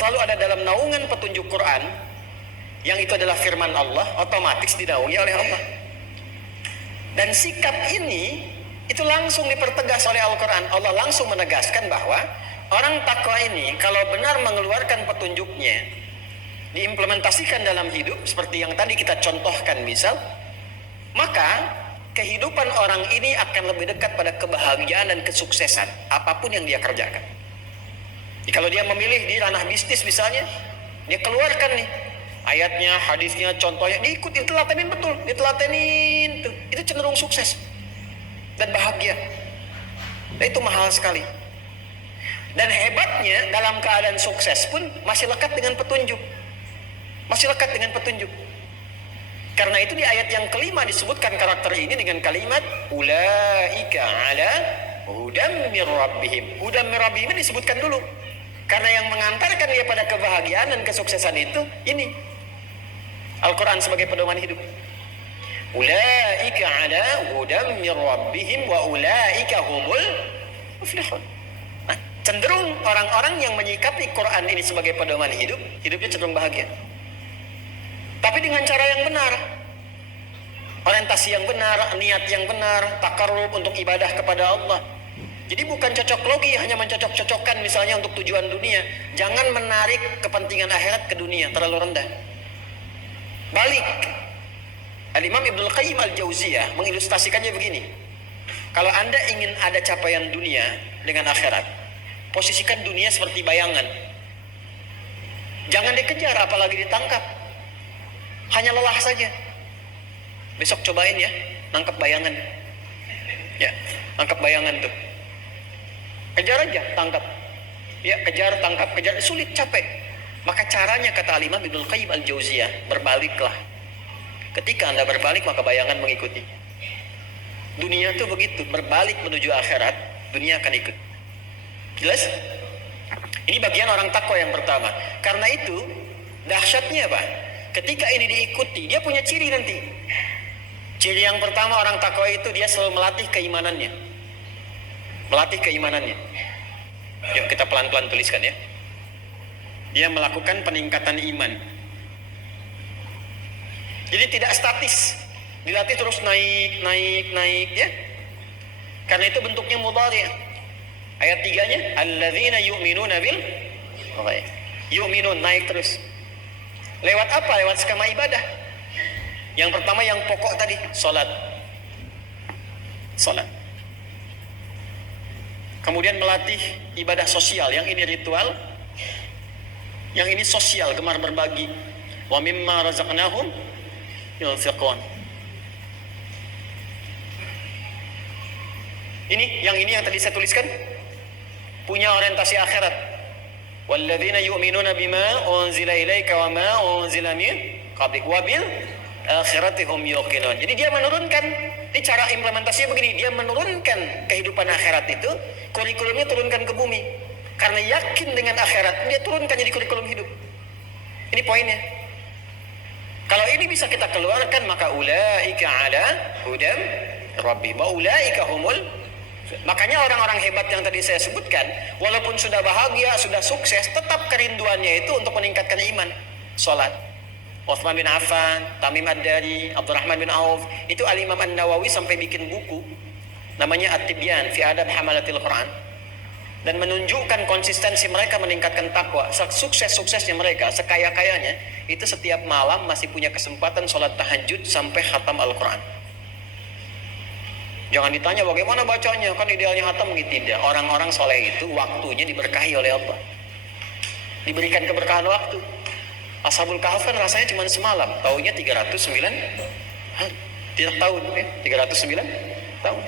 selalu ada dalam naungan petunjuk Quran, yang itu adalah firman Allah, otomatis dinaungi oleh Allah. Dan sikap ini itu langsung dipertegas oleh Al-Quran. Allah langsung menegaskan bahwa orang takwa ini kalau benar mengeluarkan petunjuknya, diimplementasikan dalam hidup seperti yang tadi kita contohkan misal, maka kehidupan orang ini akan lebih dekat pada kebahagiaan dan kesuksesan apapun yang dia kerjakan. Jadi kalau dia memilih di ranah bisnis misalnya, dia keluarkan nih ayatnya, hadisnya, contohnya, diikutin, telatenin betul, ditelatenin tuh, itu cenderung sukses dan bahagia. Dan itu mahal sekali. Dan hebatnya dalam keadaan sukses pun masih lekat dengan petunjuk. Masih lekat dengan petunjuk. Karena itu di ayat yang kelima disebutkan karakter ini dengan kalimat ulaika ala hudam mir rabbihim. Hudam mir rabbihim disebutkan dulu. Karena yang mengantarkan dia pada kebahagiaan dan kesuksesan itu ini Al-Quran sebagai pedoman hidup. Ulaika ala hudam mir rabbihim wa ulaika humul muflihun. Nah, cenderung orang-orang yang menyikapi Quran ini sebagai pedoman hidup, hidupnya cenderung bahagia. Tapi dengan cara yang benar, orientasi yang benar, niat yang benar, takarrub untuk ibadah kepada Allah. Jadi bukan cocok logi, hanya mencocok-cocokkan misalnya untuk tujuan dunia. Jangan menarik kepentingan akhirat ke dunia, terlalu rendah. Balik. Al-Imam Ibnul Qayyim Al-Jauziyah mengilustrasikannya begini. Kalau Anda ingin ada capaian dunia dengan akhirat, posisikan dunia seperti bayangan. Jangan dikejar apalagi ditangkap. Hanya lelah saja. Besok cobain ya, nangkap bayangan. Ya, nangkap bayangan tuh. Kejar aja, tangkap. Ya, kejar, tangkap, kejar. Sulit, capek. Maka caranya kata Al-Imam Ibnul Qayyim Al-Jauziyah, berbaliklah. Ketika Anda berbalik, maka bayangan mengikuti. Dunia tuh begitu, berbalik menuju akhirat, dunia akan ikut. Jelas? Ini bagian orang takwa yang pertama. Karena itu, dahsyatnya apa? Ketika ini diikuti, dia punya ciri nanti. Ciri yang pertama orang takwa itu dia selalu melatih keimanannya. Melatih keimanannya. Yuk kita pelan-pelan tuliskan ya. Dia melakukan peningkatan iman. Jadi tidak statis. Dilatih terus naik ya. Karena itu bentuknya mudhari'. Ayat 3-nya alladzina yu'minuna bil yu'minun, naik terus. Lewat apa? Lewat skema ibadah. Yang pertama yang pokok tadi, salat. Salat. Kemudian melatih ibadah sosial, yang ini ritual, yang ini sosial, gemar berbagi. Wa mimma razaqnahum yunfiqun. Ini yang tadi saya tuliskan punya orientasi akhirat. Walladzina yu'minuna bima unzila ilaika wa ma unzila min qablik wa bil akhirati hum yuqinun. Jadi dia menurunkan, ini cara implementasinya begini, dia menurunkan kehidupan akhirat itu, kurikulumnya turunkan ke bumi. Karena yakin dengan akhirat, dia turunkan jadi kurikulum hidup. Ini poinnya. Kalau ini bisa kita keluarkan, maka ulaika ala hudam rabbi wa ulaika humul. Makanya orang-orang hebat yang tadi saya sebutkan, walaupun sudah bahagia, sudah sukses, tetap kerinduannya itu untuk meningkatkan iman. Salat. Utsman bin Affan, Tamim Ad-Dari, Abdurrahman bin Auf, itu Al-Imam An-Nawawi sampai bikin buku namanya At-Tibyan fi Adab Hamalatil Quran, dan menunjukkan konsistensi mereka meningkatkan takwa. Sukses-suksesnya mereka, sekaya-kayanya, itu setiap malam masih punya kesempatan sholat tahajud sampai khatam Al-Quran. Jangan ditanya bagaimana bacanya, kan idealnya khatam gitu. Tidak. Orang-orang soleh itu waktunya diberkahi oleh Allah. Diberikan keberkahan waktu. Ashabul Kahf kan rasanya cuma semalam, tahunnya 309 tidak tahun ya, 309 tahun.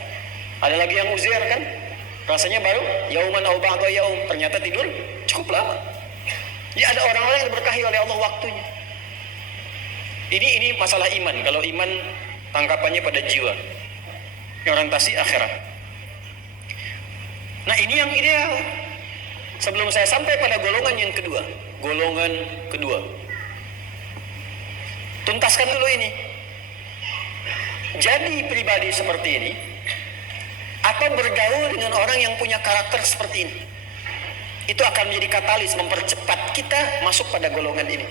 Ada lagi yang Uzair kan, rasanya baru yauman au ba'da yaum, ternyata tidur cukup lama. Jadi ada orang-orang yang diberkahi oleh Allah waktunya. Ini masalah iman. Kalau iman tangkapannya pada jiwa, orientasi akhirat. Nah ini yang ideal. Sebelum saya sampai pada golongan yang kedua, tuntaskan dulu ini. Jadi pribadi seperti ini, atau bergaul dengan orang yang punya karakter seperti ini, Itu akan menjadi katalis mempercepat kita masuk pada golongan ini.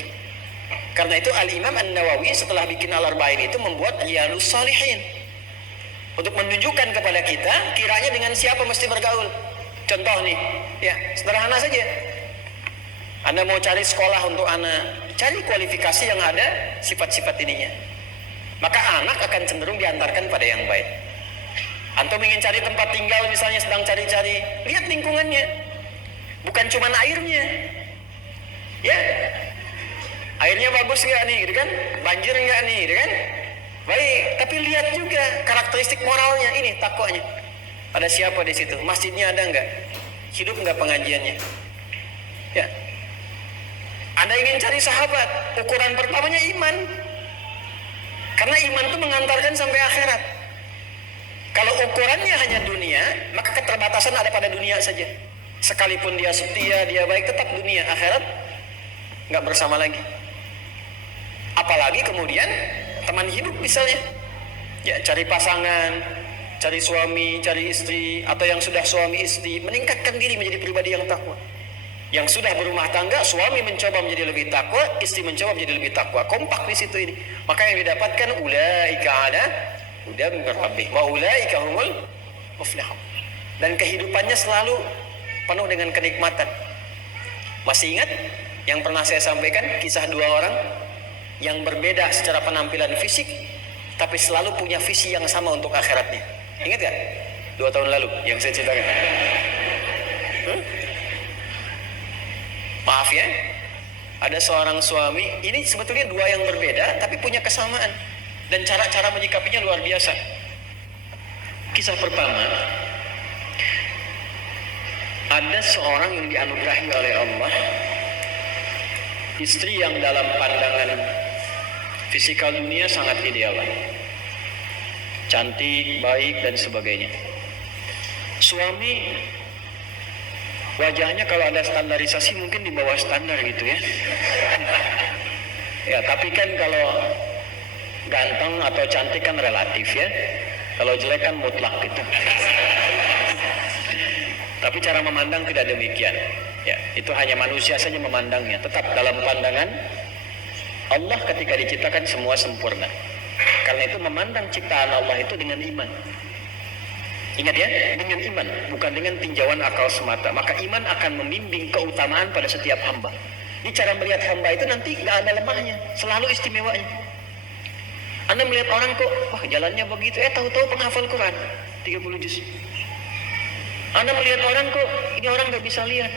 Karena itu Al-Imam An-Nawawi setelah bikin Al-Arba'in itu membuat Riyadhus Shalihin untuk menunjukkan kepada kita kiranya dengan siapa mesti bergaul. Contoh nih, ya sederhana saja. Anda mau cari sekolah untuk anak, cari kualifikasi yang ada sifat-sifat ininya. Maka anak akan cenderung diantarkan pada yang baik. Antum ingin cari tempat tinggal misalnya sedang cari-cari, lihat lingkungannya. Bukan cuma airnya. Ya. Airnya bagus nggak nih, gitu kan? Banjir nggak nih, gitu kan? Baik, tapi lihat juga karakteristik moralnya, ini takwanya. Ada siapa di situ? Masjidnya ada nggak? Hidup nggak pengajiannya? Ya. Anda ingin cari sahabat, ukuran pertamanya iman. Karena iman itu mengantarkan sampai akhirat. Kalau ukurannya hanya dunia, maka keterbatasan ada pada dunia saja. Sekalipun dia setia, dia baik, tetap dunia. Akhirat nggak bersama lagi. Apalagi kemudian teman hidup misalnya, ya cari pasangan, cari suami, cari istri, atau yang sudah suami istri, meningkatkan diri menjadi pribadi yang takwa. Yang sudah berumah tangga, suami mencoba menjadi lebih takwa, istri mencoba menjadi lebih takwa. Kompak di situ ini. Maka yang didapatkan ulaika ada udah berlebih, wa ulaika humul muflihun. Dan kehidupannya selalu penuh dengan kenikmatan. Masih ingat yang pernah saya sampaikan kisah dua orang yang berbeda secara penampilan fisik, tapi selalu punya visi yang sama untuk akhiratnya. Ingat gak? 2 tahun lalu yang saya ceritakan. Maaf ya, ada seorang suami, ini sebetulnya dua yang berbeda, tapi punya kesamaan. Dan cara-cara menyikapinya luar biasa. Kisah pertama, ada seorang yang dianugerahi oleh Allah, istri yang dalam pandangan fisikal dunia sangat ideal, cantik, baik dan sebagainya. Suami wajahnya kalau ada standarisasi mungkin di bawah standar gitu ya. Ya tapi kan kalau ganteng atau cantik kan relatif ya. Kalau jelek kan mutlak gitu. Tapi cara memandang tidak demikian. Ya, itu hanya manusia saja memandangnya. Tetap dalam pandangan Allah ketika diciptakan semua sempurna. Karena itu memandang ciptaan Allah itu dengan iman. Ingat ya, dengan iman, bukan dengan tinjauan akal semata. Maka iman akan membimbing keutamaan pada setiap hamba. Ini cara melihat hamba itu nanti gak ada lemahnya, selalu istimewanya. Anda melihat orang kok, wah jalannya begitu, tahu-tahu penghafal Quran 30 juz. Anda melihat orang kok, ini orang gak bisa lihat.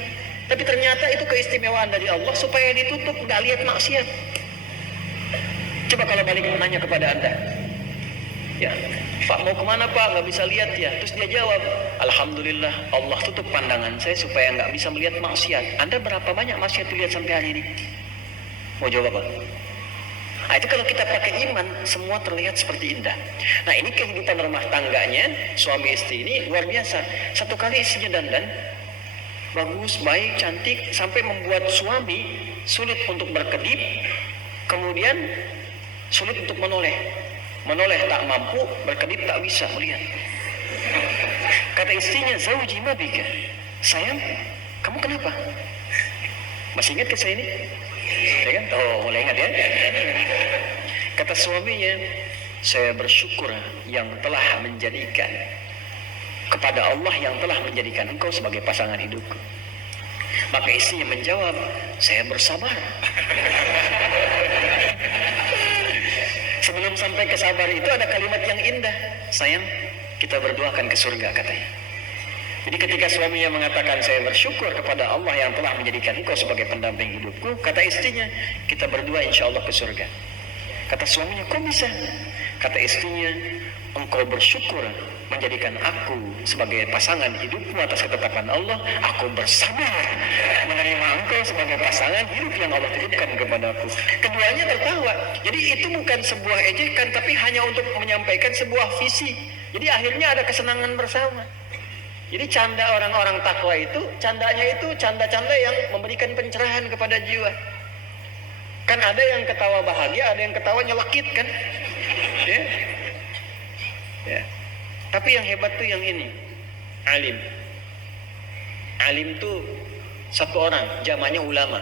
Tapi ternyata itu keistimewaan dari Allah supaya ditutup, gak lihat maksiat. Coba kalau balik menanya kepada Anda, ya Pak mau kemana Pak, nggak bisa lihat ya. Terus dia jawab, Alhamdulillah Allah tutup pandangan saya supaya nggak bisa melihat maksiat. Anda berapa banyak maksiat dilihat sampai hari ini? Mau jawab apa? Nah, itu kalau kita pakai iman, semua terlihat seperti indah. Nah ini kehidupan rumah tangganya suami istri ini luar biasa. Satu kali istrinya dandan bagus, baik, cantik, sampai membuat suami sulit untuk berkedip, kemudian sulit untuk menoleh tak mampu, berkedip tak bisa melihat. Kata istrinya, Zauji ma bika, sayang kamu kenapa? Masih ingat kisah ini? Ya kan? Oh mulai ingat ya. Kata suaminya, saya bersyukur yang telah menjadikan kepada Allah yang telah menjadikan engkau sebagai pasangan hidupku. Maka istrinya menjawab, saya bersabar. Sebelum sampai ke sabar itu ada kalimat yang indah. Sayang, kita berdua akan ke surga katanya. Jadi ketika suaminya mengatakan saya bersyukur kepada Allah yang telah menjadikan engkau sebagai pendamping hidupku, kata istrinya, kita berdua insya Allah ke surga. Kata suaminya, kok bisa? Kata istrinya, engkau bersyukur menjadikan aku sebagai pasangan hidupku atas ketetapan Allah, aku bersabar menerima engkau sebagai pasangan hidup yang Allah titipkan kepadaku. Keduanya tertawa. Jadi itu bukan sebuah ejekan, tapi hanya untuk menyampaikan sebuah visi. Jadi akhirnya ada kesenangan bersama. Jadi canda orang-orang takwa itu, candanya itu canda-canda yang memberikan pencerahan kepada jiwa. Kan ada yang ketawa bahagia, ada yang ketawa nyelekit kan? Ya. Ya. Tapi yang hebat tuh yang ini, alim. Alim tuh Satu orang, jamannya ulama.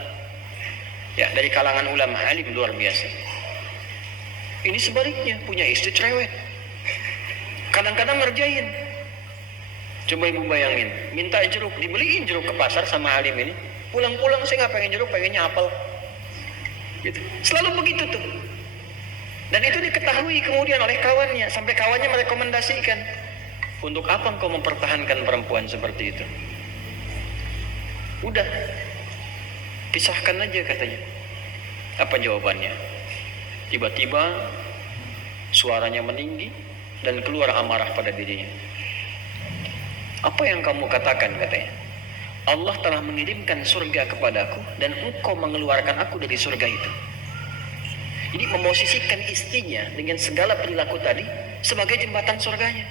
Ya, dari kalangan ulama alim luar biasa. Ini sebaliknya, punya istri cerewet. Kadang-kadang ngerjain. Coba ibu bayangin, minta jeruk, dibeliin jeruk ke pasar sama alim ini. Pulang-pulang saya nggak pengen jeruk, pengennya apel. Gitu. Selalu begitu tuh. Dan itu diketahui kemudian oleh kawannya, sampai kawannya merekomendasikan, untuk apa engkau mempertahankan perempuan seperti itu? Udah, pisahkan aja katanya. Apa jawabannya? Tiba-tiba suaranya meninggi dan keluar amarah pada dirinya. Apa yang kamu katakan katanya? Allah telah mengirimkan surga kepadaku dan engkau mengeluarkan aku dari surga itu. Jadi memosisikan istrinya dengan segala perilaku tadi sebagai jembatan surganya.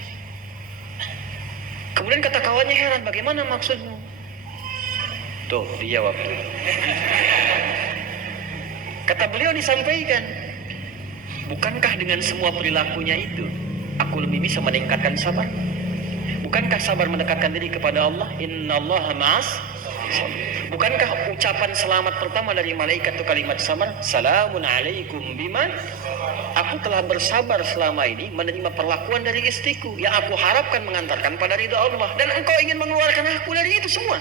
Kemudian kata kawannya heran, bagaimana maksudmu? Tuh, dijawab. Kata beliau disampaikan, bukankah dengan semua perilakunya itu aku lebih bisa meningkatkan sabar? Bukankah sabar mendekatkan diri kepada Allah? Innallaha ma'as. Bukankah ucapan selamat pertama dari malaikat itu kalimat sabar? Salamun alaikum bima. Aku telah bersabar selama ini menerima perlakuan dari istriku yang aku harapkan mengantarkan pada ridha Allah, dan engkau ingin mengeluarkan aku dari itu semua.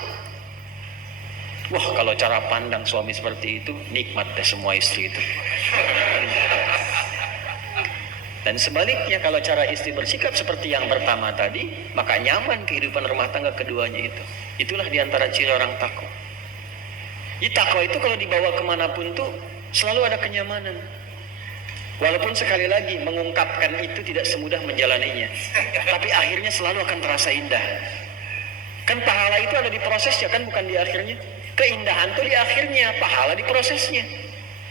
Wah, kalau cara pandang suami seperti itu, nikmat deh semua istri itu. Dan sebaliknya, kalau cara istri bersikap seperti yang pertama tadi, maka nyaman kehidupan rumah tangga keduanya itu. Itulah diantara ciri orang takwa. Jadi takwa itu kalau dibawa kemanapun tuh selalu ada kenyamanan. Walaupun sekali lagi mengungkapkan itu tidak semudah menjalaninya, tapi akhirnya selalu akan terasa indah. Kan pahala itu ada di prosesnya, kan bukan di akhirnya. Keindahan tuh di akhirnya, pahala di prosesnya.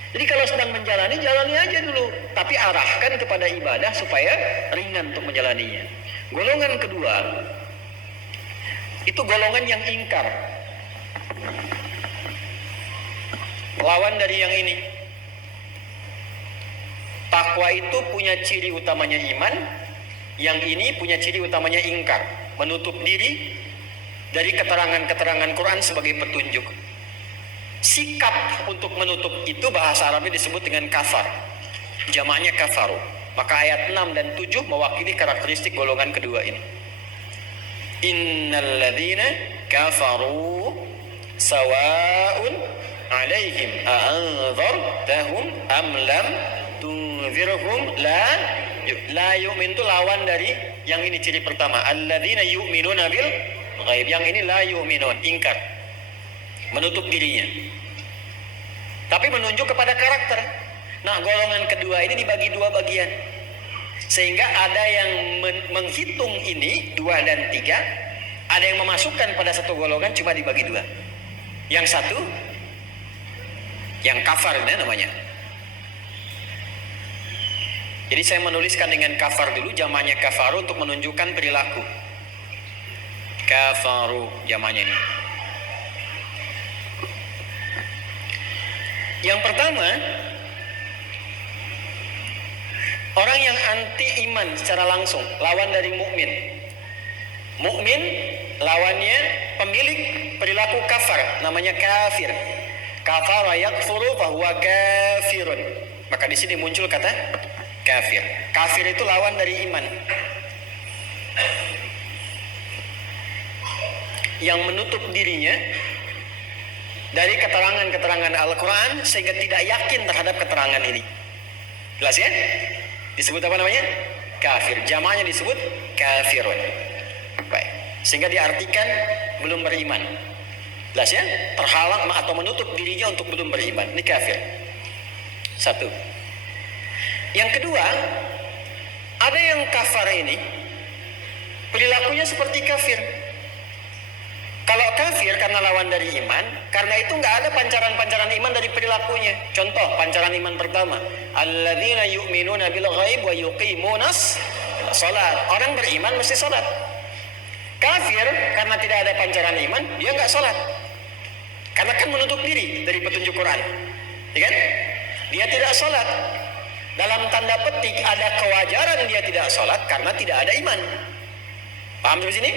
Jadi kalau sedang menjalani, jalani aja dulu, tapi arahkan kepada ibadah supaya ringan untuk menjalaninya. Golongan kedua, itu golongan yang ingkar. Lawan dari yang ini. Takwa itu punya ciri utamanya iman, yang ini punya ciri utamanya ingkar, menutup diri dari keterangan-keterangan Quran sebagai petunjuk. Sikap untuk menutup itu bahasa Arabnya disebut dengan kafar. Jamaknya kafaru. Maka ayat 6 dan 7 mewakili karakteristik golongan kedua ini. Innal ladzina kafaru sawa'un 'alaihim a'anzartahum am lam tunzirhum la yu'min, itu lawan dari yang ini ciri pertama. Alladzina yu'minuna bil ghaib. Yang ini la yu'minun, ingkar, menutup dirinya, tapi menunjuk kepada karakter. Nah, golongan kedua ini dibagi dua bagian, sehingga ada yang menghitung ini 2 dan 3, ada yang memasukkan pada satu golongan cuma dibagi 2. Yang satu yang kafar namanya. Jadi saya menuliskan dengan kafar dulu, jamannya kafaru untuk menunjukkan perilaku. Kafaru jamannya ini. Yang pertama, orang yang anti iman secara langsung, lawan dari mukmin. Mukmin lawannya pemilik perilaku kafar, namanya kafir. Kafara yakfuru fahuwa kafirun. Maka di sini muncul kata kafir. Kafir itu lawan dari iman. Yang menutup dirinya dari keterangan-keterangan Al-Quran sehingga tidak yakin terhadap keterangan ini. Jelas ya? Disebut apa namanya? Kafir. Jamaknya disebut kafirun. Baik. Sehingga diartikan belum beriman. Jelas ya? Terhalang atau menutup dirinya untuk belum beriman. Ini kafir. Satu. Yang kedua, ada yang kafar ini perilakunya seperti kafir. Kalau kafir karena lawan dari iman, karena itu nggak ada pancaran-pancaran iman dari perilakunya. Contoh pancaran iman pertama, alladzina yu'minuna bil ghaib wa yuqimunas shalat. Orang beriman mesti salat. Kafir karena tidak ada pancaran iman, dia nggak salat. Karena kan menutup diri dari petunjuk Quran, ya kan? Dia tidak salat. Dalam tanda petik ada kewajaran dia tidak salat karena tidak ada iman. Paham sampai sini?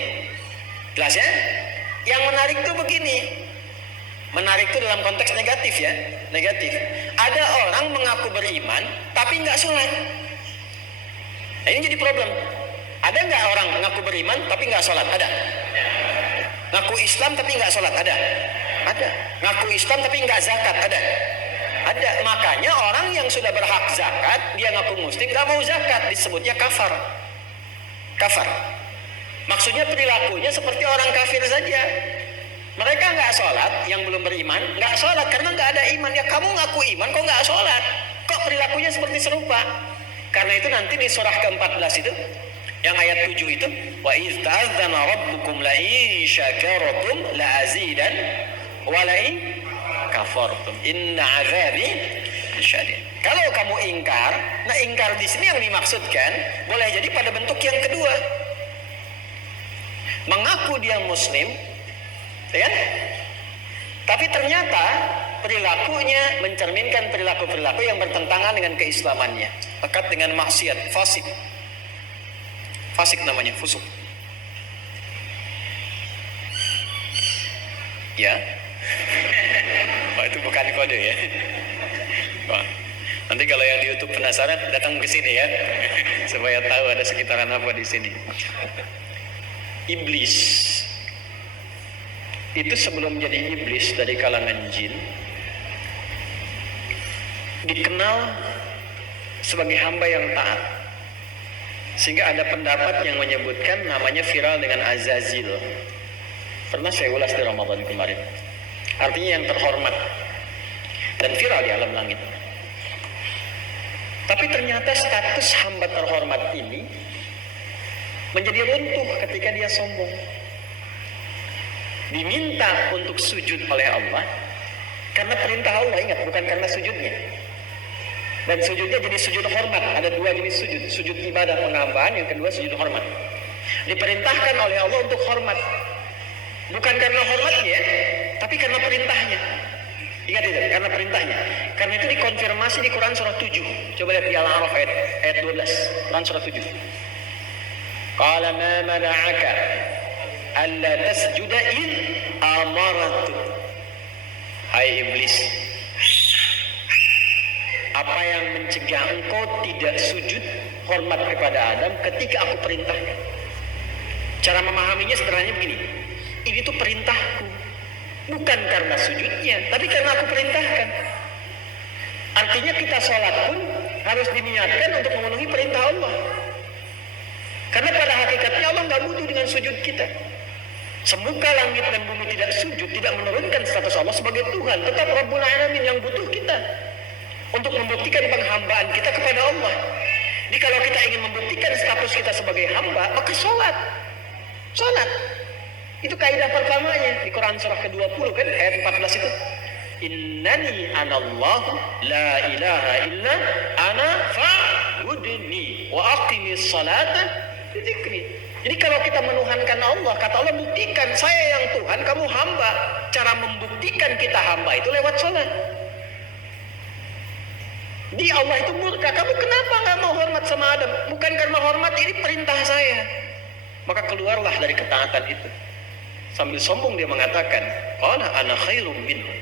Jelas ya? Yang menarik itu begini, Menarik itu dalam konteks negatif ya, negatif. Ada orang mengaku beriman tapi nggak sholat. Nah, ini jadi problem. Ada nggak orang mengaku beriman tapi nggak sholat? Ada. Ngaku Islam tapi nggak sholat? Ada. Ada. Ngaku Islam tapi nggak zakat? Ada. Ada. Makanya orang yang sudah berhak zakat, dia ngaku muslim nggak mau zakat, disebutnya kafar. Kafar. Maksudnya perilakunya seperti orang kafir saja. Mereka nggak sholat, yang belum beriman nggak sholat karena nggak ada iman. Ya kamu ngaku iman kok nggak sholat? Kok perilakunya seperti serupa? Karena itu nanti di surah ke-14 itu, yang ayat 7 itu, wa idz ta'adzana rabbukum la in syakartum la azidan wa la in kafartum inna 'adzabi syadid. Kalau kamu ingkar, nah ingkar di sini yang dimaksudkan boleh jadi pada bentuk yang kedua. Mengaku dia muslim, ya kan? Tapi ternyata perilakunya mencerminkan perilaku-perilaku yang bertentangan dengan keislamannya, lekat dengan maksiat, fasik. Fasik namanya, fusuk. Ya. Oh, itu bukan kode ya. Wah. Nanti kalau yang di YouTube penasaran, datang ke sini ya, supaya tahu ada sekitaran apa di sini. Iblis itu sebelum jadi iblis dari kalangan jin, dikenal sebagai hamba yang taat, sehingga ada pendapat yang menyebutkan namanya viral dengan Azazil. Pernah saya ulas di Ramadan kemarin. Artinya yang terhormat dan viral di alam langit. Tapi ternyata status hamba terhormat ini menjadi runtuh ketika dia sombong. Diminta untuk sujud oleh Allah karena perintah Allah, ingat, bukan karena sujudnya. Dan sujudnya jadi sujud hormat. Ada dua jenis sujud, sujud ibadah penghambaan, yang kedua sujud hormat. Diperintahkan oleh Allah untuk hormat, bukan karena hormatnya, tapi karena perintahnya. Ingat itu, karena perintahnya. Karena itu dikonfirmasi di Quran surah 7. Coba lihat di Al-A'raf ayat 12, Quran surah 7. Qala ma mana'aka alla tasjuda id amaratu. Hai iblis, apa yang mencegah engkau tidak sujud hormat kepada Adam ketika aku perintahkan? Cara memahaminya sederhananya begini, ini tuh perintahku, bukan karena sujudnya, tapi karena aku perintahkan. Artinya kita sholat pun harus diniatkan untuk memenuhi perintah Allah. Karena pada hakikatnya Allah nggak butuh dengan sujud kita. Semuka langit dan bumi tidak sujud, tidak menurunkan status Allah sebagai Tuhan. Tetap Rabbul Alamin yang butuh kita untuk membuktikan penghambaan kita kepada Allah. Jadi kalau kita ingin membuktikan status kita sebagai hamba, maka sholat. Sholat. Itu kaidah pertamanya di Quran surah ke-20 kan, ayat 14 itu. Innani anallahu la ilaha illa ana fa'budni wa aqimis salata dzikri. Jadi kalau kita menuhankan Allah, kata Allah, buktikan saya yang Tuhan, kamu hamba. Cara membuktikan kita hamba itu lewat sholat. Di Allah itu murka, kamu kenapa nggak mau hormat sama Adam? Bukan karena hormat, ini perintah saya. Maka keluarlah dari ketaatan itu. Sambil sombong dia mengatakan, qala ana khairum minhu.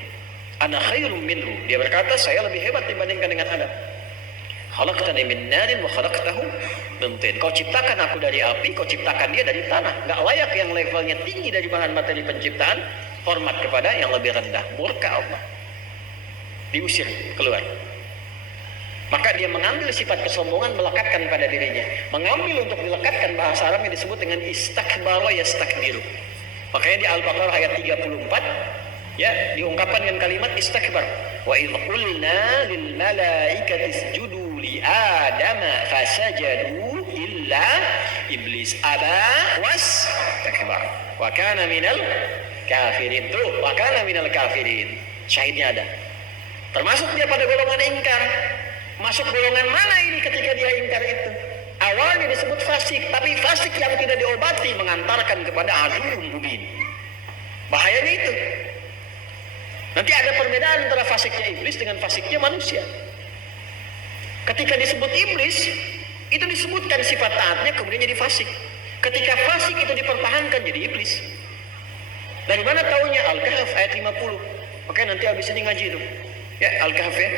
Ana khairum minhu. Dia berkata, saya lebih hebat dibandingkan dengan Adam. Khalaqtani min narin wa khalaqtahu min tin. Kau ciptakan aku dari api, kau ciptakan dia dari tanah. Enggak layak yang levelnya tinggi dari bahan materi penciptaan hormat kepada yang lebih rendah. Murka Allah. Diusir keluar. Maka dia mengambil sifat kesombongan melekatkan pada dirinya. Mengambil untuk dilekatkan, bahasa Arab yang disebut dengan istakbara yastakbiru. Makanya di Al-Baqarah ayat 34 ya diungkapkan dengan kalimat istakbar. Wa idh qulna lil malaikati isjudu li adama fasajadu illa iblis aba wastakbar wa kana minal kafirin. Tuh, wa kana minal kafirin. Syahidnya ada. Termasuk dia pada golongan ingkar. Masuk golongan mana ini ketika dia ingkar itu? Awalnya disebut fasik, tapi fasik yang tidak diobati mengantarkan kepada aduun mubin. Bahayanya itu. Nanti ada perbedaan antara fasiknya iblis dengan fasiknya manusia. Ketika disebut iblis, itu disebutkan sifat taatnya kemudian jadi fasik. Ketika fasik itu dipertahankan jadi iblis. Dari mana taunya? Al-Kahf ayat 50. Oke, nanti habis ini ngaji itu. Ya, Al-Kahf ya.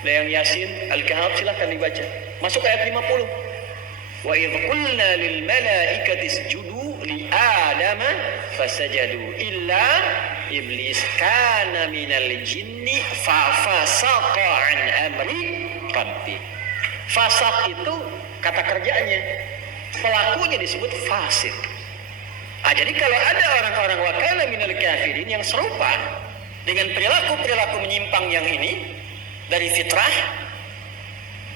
Ada yang Yasin, Al-Kahf silahkan dibaca. Masuk ayat 50. Wa idh qulna lil malaikati isjudu li Adama fasajadu illa iblis kana minal jinni fa fasaqa an amri rabbi. Fasaq itu kata kerjanya. Pelakunya disebut fasik. Jadi kalau ada orang-orang wakala minal kafirin yang serupa dengan perilaku-perilaku menyimpang yang ini dari fitrah,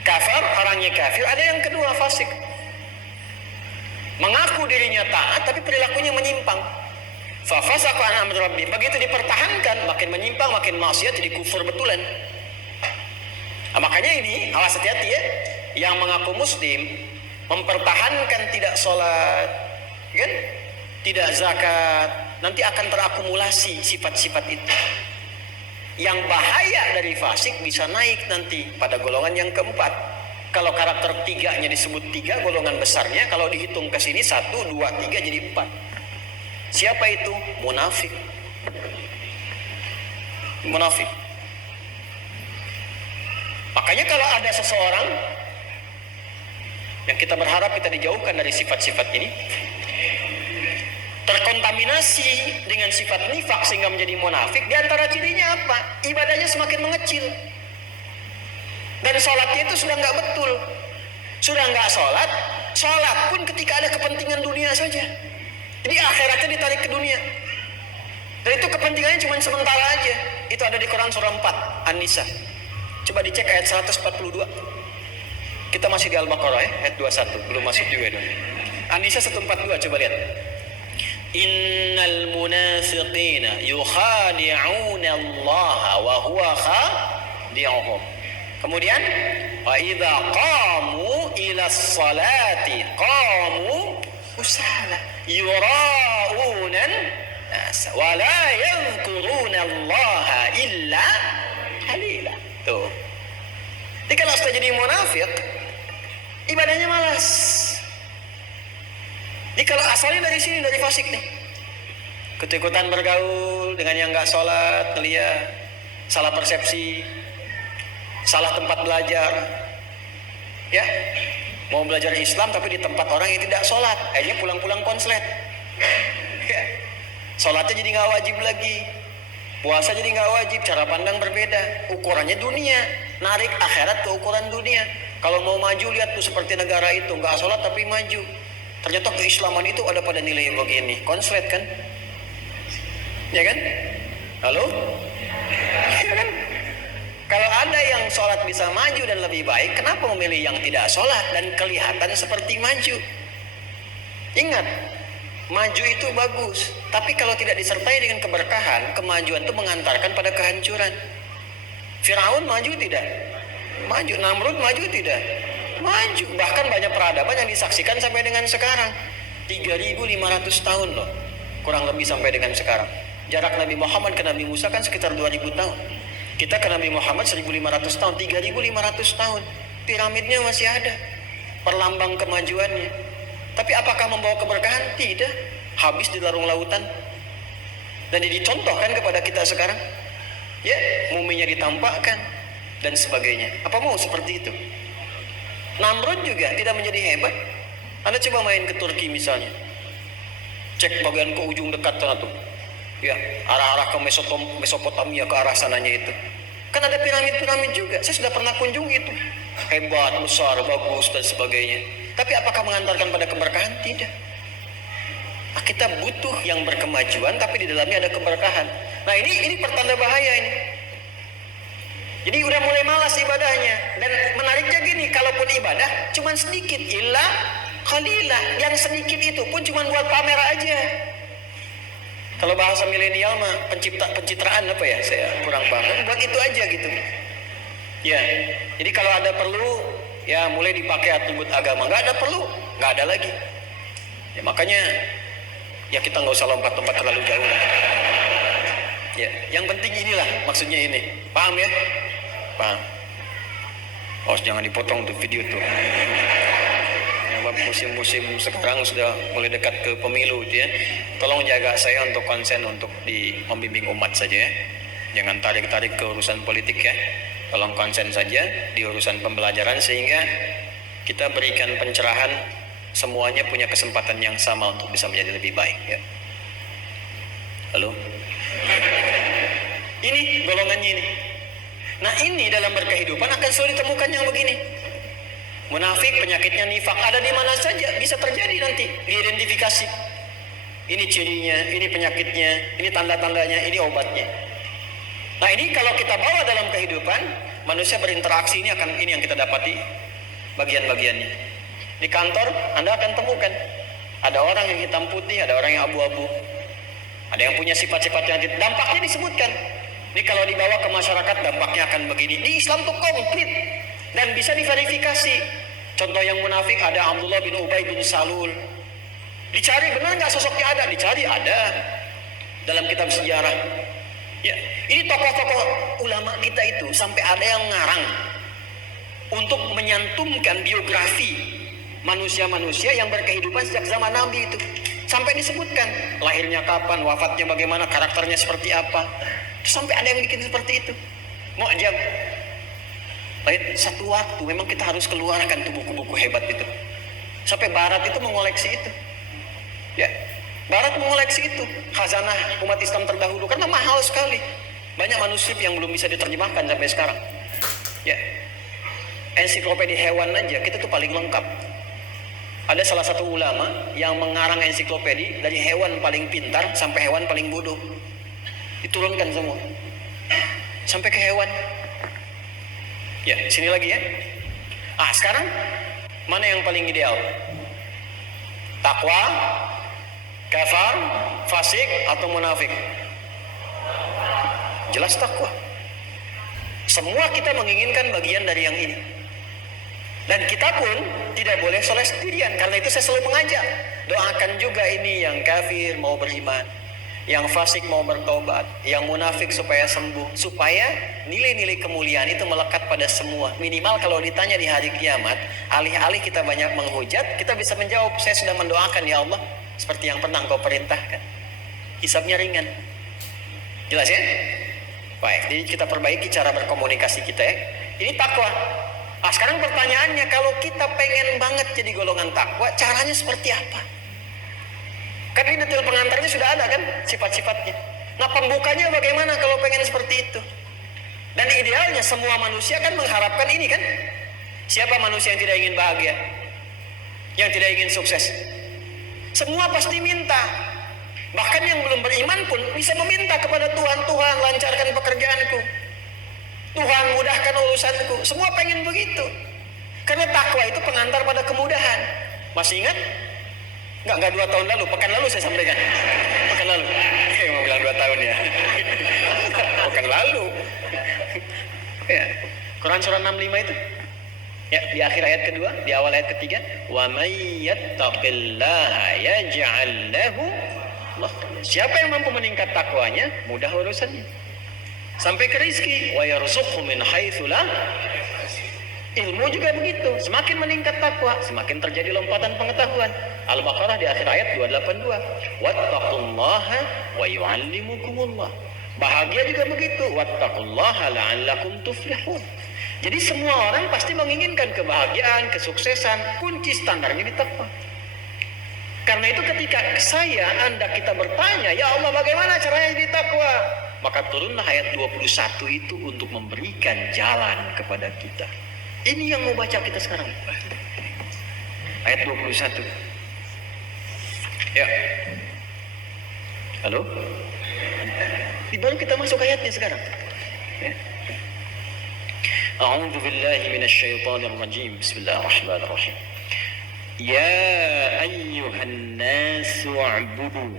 kafir, orangnya kafir, ada yang kedua fasik. Mengaku dirinya taat tapi perilakunya menyimpang. Fa fasaqa an amri rabbi. Begitu dipertahankan, makin menyimpang, makin maksiat, jadi kufur betulan. Makanya ini, awas hati-hati ya, yang mengaku muslim mempertahankan tidak sholat, kan? Tidak zakat, nanti akan terakumulasi sifat-sifat itu. Yang bahaya dari fasik bisa naik nanti pada golongan yang keempat. Kalau karakter tiganya disebut tiga, golongan besarnya, kalau dihitung ke sini 1, 2, 3 jadi 4. Siapa itu? Munafik. Munafik. Makanya kalau ada seseorang yang kita berharap kita dijauhkan dari sifat-sifat ini, terkontaminasi dengan sifat nifak sehingga menjadi munafik, di antara cirinya apa? Ibadahnya semakin mengecil. Dan sholatnya itu sudah nggak betul. Sudah nggak sholat, sholat pun ketika ada kepentingan dunia saja. Jadi akhiratnya ditarik ke dunia. Dan itu kepentingannya cuma sementara aja. Itu ada di Quran surah 4, An-Nisa. Coba dicek ayat 142. Kita masih di Al-Baqarah ya, ayat 21. Belum masuk juga dong. An-Nisa 142, coba lihat. Innal munafiqina yukhadi'una Allah wa huwa khadi'uhum. Kemudian wa idza qamu ila sholati qamu kusala yura'unan nas wa la yadhkuruna Allah illa qalila. Tuh. Jadi kalau sudah jadi munafik, ibadahnya malas. Jadi kalau asalnya dari sini, dari fasik nih, ikut-ikutan bergaul dengan yang nggak sholat, ngeliat, salah persepsi, salah tempat belajar, ya, mau belajar Islam tapi di tempat orang yang tidak sholat, akhirnya pulang-pulang konslet, ya. Sholatnya jadi nggak wajib lagi, puasa jadi nggak wajib, cara pandang berbeda, ukurannya dunia, narik akhirat ke ukuran dunia. Kalau mau maju lihat tuh seperti negara itu, nggak sholat tapi maju. Ternyata keislaman itu ada pada nilai begini, konslet kan? Ya kan? Halo? Ya kan? Kalau ada yang sholat bisa maju dan lebih baik, kenapa memilih yang tidak sholat dan kelihatan seperti maju? Ingat, maju itu bagus, tapi kalau tidak disertai dengan keberkahan, kemajuan itu mengantarkan pada kehancuran. Firaun maju tidak? Maju. Namrud maju tidak? Maju. Bahkan banyak peradaban yang disaksikan sampai dengan sekarang. 3.500 tahun loh, kurang lebih sampai dengan sekarang. Jarak Nabi Muhammad ke Nabi Musa kan sekitar 2.000 tahun. Kita ke Nabi Muhammad 1.500 tahun, 3.500 tahun. Piramidnya masih ada, perlambang kemajuannya. Tapi apakah membawa keberkahan? Tidak. Habis di larung lautan. Dan dicontohkan kepada kita sekarang. Ya, muminya ditampakkan dan sebagainya. Apa mau seperti itu? Namrud juga tidak menjadi hebat. Anda coba main ke Turki misalnya, cek bagian ke ujung dekat sana tuh, ya, arah-arah ke Mesopotamia, ke arah sananya itu, kan ada piramid-piramid juga. Saya sudah pernah kunjungi itu, hebat, besar, bagus dan sebagainya. Tapi apakah mengantarkan pada keberkahan? Tidak. Kita butuh yang berkemajuan, tapi di dalamnya ada keberkahan. Nah ini pertanda bahaya ini. Jadi udah mulai malas ibadahnya. Dan menariknya gini, kalaupun ibadah cuman sedikit, illa qalilah, yang sedikit itu pun cuman buat pamer aja. Kalau bahasa milenial mah pencitraan apa ya, saya kurang paham. Buat itu aja gitu. Ya, jadi kalau ada perlu, ya mulai dipakai atribut agama. Nggak ada perlu, nggak ada lagi. Ya makanya, ya kita nggak usah lompat-lompat terlalu jauh lah. Ya, yang penting inilah maksudnya ini. Paham ya? Paham. Oh, jangan dipotong tuh video tuh. Musim-musim sekarang sudah mulai dekat ke pemilu ya. Tolong jaga saya untuk konsen untuk membimbing umat saja ya. Jangan tarik-tarik ke urusan politik ya. Tolong konsen saja di urusan pembelajaran sehingga kita berikan pencerahan, semuanya punya kesempatan yang sama untuk bisa menjadi lebih baik ya. Halo? Ini golongannya ini. Nah ini dalam berkehidupan akan selalu ditemukan yang begini. Munafik, penyakitnya nifak ada di mana saja, bisa terjadi nanti, diidentifikasi. Ini cirinya, ini penyakitnya, ini tanda-tandanya, ini obatnya. Nah ini kalau kita bawa dalam kehidupan, manusia berinteraksi, ini yang kita dapati bagian-bagiannya. Di kantor Anda akan temukan ada orang yang hitam putih, ada orang yang abu-abu, ada yang punya sifat-sifat yang dampaknya disebutkan. Ini kalau dibawa ke masyarakat dampaknya akan begini. Di Islam tuh komplit dan bisa diverifikasi. Contoh yang munafik ada Abdullah bin Ubay bin Salul. Dicari benar nggak sosoknya ada? Dicari ada dalam kitab sejarah. Ya, ini tokoh-tokoh ulama kita itu sampai ada yang ngarang untuk menyantumkan biografi manusia-manusia yang berkehidupan sejak zaman Nabi itu. Sampai disebutkan lahirnya kapan, wafatnya bagaimana, karakternya seperti apa. Sampai ada yang bikin seperti itu. Mu'jam. Baik, satu waktu memang kita harus keluarkan tuh buku-buku hebat itu. Sampai Barat itu mengoleksi itu. Ya, Barat mengoleksi itu. Khazanah umat Islam terdahulu karena mahal sekali. Banyak manuskrip yang belum bisa diterjemahkan sampai sekarang. Ya. Ensiklopedia hewan aja kita tuh paling lengkap. Ada salah satu ulama yang mengarang ensiklopedia dari hewan paling pintar sampai hewan paling bodoh. Diturunkan semua sampai ke hewan. Ya, sini lagi ya. Sekarang mana yang paling ideal? Takwa, kafar, fasik, atau munafik? Jelas takwa. Semua kita menginginkan bagian dari yang ini. Dan kita pun tidak boleh soleh sendirian. Karena itu saya selalu mengajak, doakan juga ini yang kafir mau beriman, yang fasik mau bertobat, yang munafik supaya sembuh, supaya nilai-nilai kemuliaan itu melekat pada semua. Minimal kalau ditanya di hari kiamat, alih-alih kita banyak menghujat, kita bisa menjawab, saya sudah mendoakan ya Allah seperti yang pernah Engkau perintahkan. Hisabnya ringan. Jelas ya? Baik, jadi kita perbaiki cara berkomunikasi kita ya. Ini takwa. Sekarang pertanyaannya, kalau kita pengen banget jadi golongan takwa, caranya seperti apa? Kan ini detail pengantarnya sudah ada kan, sifat-sifatnya. Nah pembukanya bagaimana kalau pengen seperti itu? Dan idealnya semua manusia kan mengharapkan ini kan. Siapa manusia yang tidak ingin bahagia? Yang tidak ingin sukses? Semua pasti minta. Bahkan yang belum beriman pun bisa meminta kepada Tuhan, Tuhan lancarkan pekerjaanku, Tuhan mudahkan urusanku. Semua pengen begitu. Karena takwa itu pengantar pada kemudahan. Masih ingat? Enggak 2 tahun lalu, pekan lalu saya sampaikan. Pekan lalu. Mau bilang 2 tahun ya. Pekan lalu. Ya. Quran surah 65 itu. Ya, di akhir ayat kedua, di awal ayat ketiga, wa may yattaqillaha yaj'al lahu makhraja. Siapa yang mampu meningkat takwanya, mudah urusannya. Sampai ke rizki, wa yarzuqhu min haitsu la. Ilmu juga begitu, semakin meningkat takwa, semakin terjadi lompatan pengetahuan. Al-Baqarah di akhir ayat 282. Wattaqullaha wa yu'allimukumullah. Bahagia juga begitu, wattaqullaha la'allakum tuflihun. Jadi semua orang pasti menginginkan kebahagiaan, kesuksesan, kunci standarnya di takwa. Karena itu ketika Anda kita bertanya, ya Allah bagaimana caranya jadi takwa? Maka turunlah ayat 21 itu untuk memberikan jalan kepada kita. Ini yang mau baca kita sekarang. Ayat 21. Ya. Halo? Baru kita masuk ayatnya sekarang. Ya. A'udzu billahi minasyaitonir rajim. Bismillahirrahmanirrahim. Ya ayyuhan nasu u'budu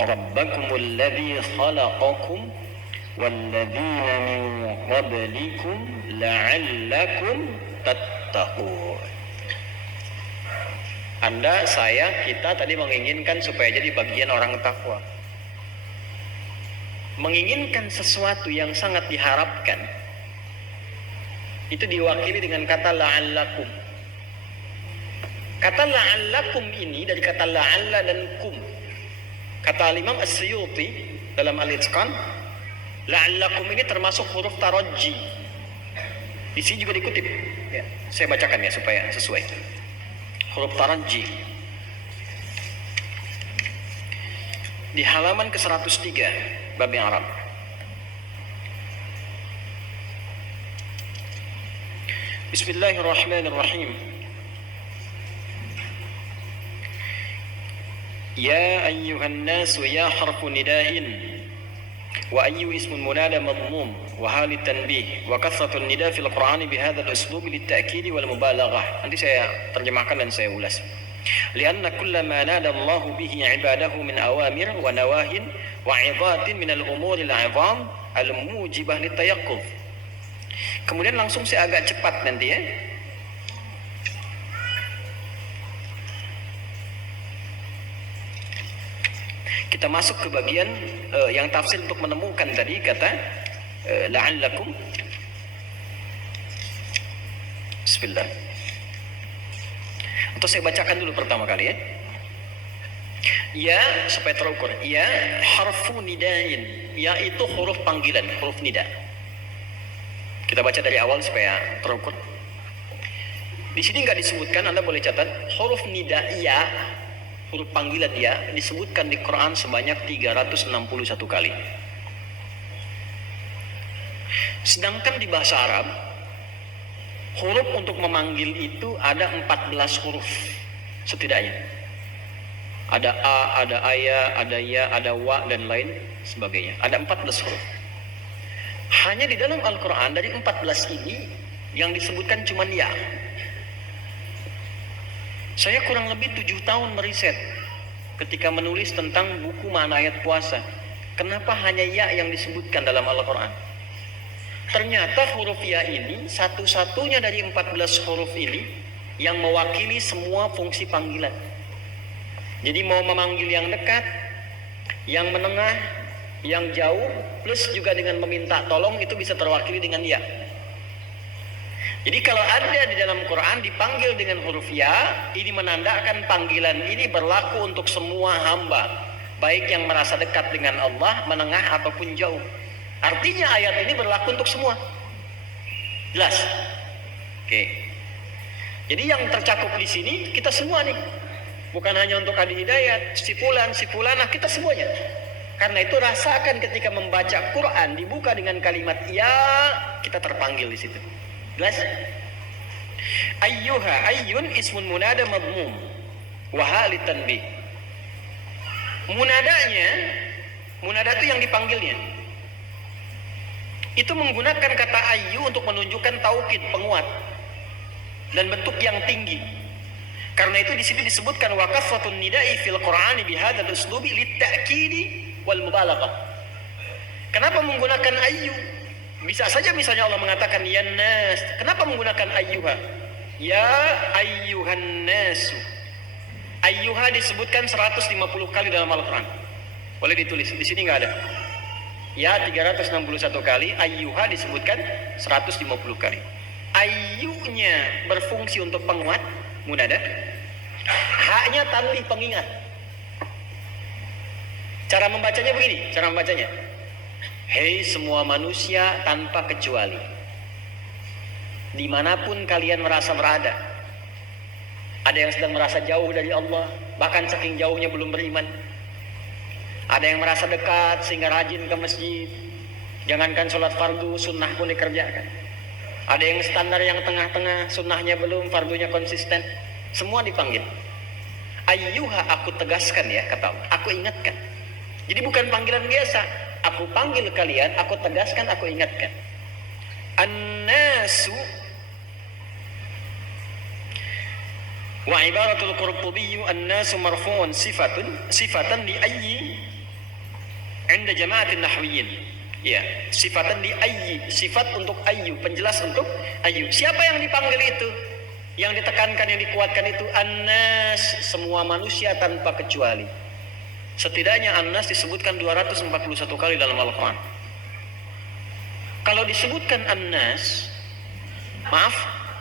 rabbakumul ladzi khalaqakum walladzina min qablikum la'allakum tattaqun. Anda, saya, kita tadi menginginkan supaya jadi bagian orang takwa. Menginginkan sesuatu yang sangat diharapkan itu diwakili dengan kata la'allakum. Kata la'allakum ini dari kata la'alla dan kum. Kata Imam As-Suyuti dalam Al-Itqan, La'allakum ini termasuk huruf tarajji. Di sini juga dikutip. Ya, saya bacakan ya supaya sesuai. Huruf tarajji. Di halaman ke-103 bab yang Arab. Bismillahirrahmanirrahim. Ya ayyuhan nasu ya harfu nida'in wa ayyu ismun munada madmum wa hal tanbih wa kasratun nida fil Qur'ani bihadzal uslub litta'kid wal mubalaghah. Nanti saya terjemahkan dan saya ulas. Lianna kullama nada Allah bihi ibadahu min awamir wa nawahin wa 'idhatin min al-umuri al-'idham al-mujibah litayaqquz. Kemudian langsung saya agak cepat nanti ya. Kita masuk ke bagian yang tafsir untuk menemukan tadi kata la'allakum. Bismillah. Atau saya bacakan dulu pertama kali ya. Ya supaya terukur. Ya harfu nidain. Ya itu huruf panggilan, huruf nida. Kita baca dari awal supaya terukur. Di sini nggak disebutkan, Anda boleh catat huruf nida ya, huruf panggilan ya disebutkan di Quran sebanyak 361 kali. Sedangkan di bahasa Arab huruf untuk memanggil itu ada 14 huruf setidaknya. Ada a, ada aya, ada ya, ada wa dan lain sebagainya. Ada 14 huruf. Hanya di dalam Al-Quran dari 14 ini yang disebutkan cuma ya. Saya kurang lebih 7 tahun meriset ketika menulis tentang buku makna ayat puasa. Kenapa hanya ya yang disebutkan dalam Al-Quran? Ternyata huruf ya ini satu-satunya dari 14 huruf ini yang mewakili semua fungsi panggilan. Jadi mau memanggil yang dekat, yang menengah, yang jauh, plus juga dengan meminta tolong itu bisa terwakili dengan ya. Jadi kalau ada di dalam Quran dipanggil dengan huruf ya, ini menandakan panggilan ini berlaku untuk semua hamba, baik yang merasa dekat dengan Allah, menengah ataupun jauh. Artinya ayat ini berlaku untuk semua. Jelas? Oke. Jadi yang tercakup di sini kita semua nih. Bukan hanya untuk Adi Hidayat, si fulanah, kita semuanya. Karena itu rasakan ketika membaca Quran dibuka dengan kalimat ya, kita terpanggil di situ. Jelas? Ayyuha, ayyun ismun munada madmum wa hal tanbih. Munada itu yang dipanggilnya. Itu menggunakan kata ayyu untuk menunjukkan taukid, penguat dan bentuk yang tinggi. Karena itu di sini disebutkan wa kasratun nida'i fil Qur'ani bihadzal uslubi litta'kidi wal mubalaghah. Kenapa menggunakan ayyu? Bisa saja misalnya Allah mengatakan ya nas. Kenapa menggunakan ayyuha? Ya ayyuhan nasu. Ayyuha disebutkan 150 kali dalam Al-Quran. Boleh ditulis, di sini nggak ada. Ya 361 kali, ayyuha disebutkan 150 kali. Ayyunya berfungsi untuk penguat, munada. Haknya tanbih pengingat. Cara membacanya begini, cara membacanya. Hei semua manusia tanpa kecuali, dimanapun kalian merasa berada. Ada yang sedang merasa jauh dari Allah, bahkan saking jauhnya belum beriman. Ada yang merasa dekat sehingga rajin ke masjid. Jangankan sholat fardu, sunnah pun dikerjakan. Ada yang standar yang tengah-tengah, sunnahnya belum, fardunya konsisten. Semua dipanggil. Ayyuha, aku tegaskan ya, kata Allah. Aku ingatkan. Jadi bukan panggilan biasa. Aku panggil kalian, aku tegaskan, aku ingatkan. An-nasu wa ibaratul Qurtubi an-nasu marfu'un sifatan li ayyi 'inda jama'atin nahwiyyin. Ya, sifatan li ayyi, sifat untuk ayyu, penjelas untuk ayyu. Siapa yang dipanggil itu? Yang ditekankan, yang dikuatkan itu an-nas, semua manusia tanpa kecuali. Setidaknya an-nas disebutkan 241 kali dalam Al-Quran. Kalau disebutkan an-nas, maaf,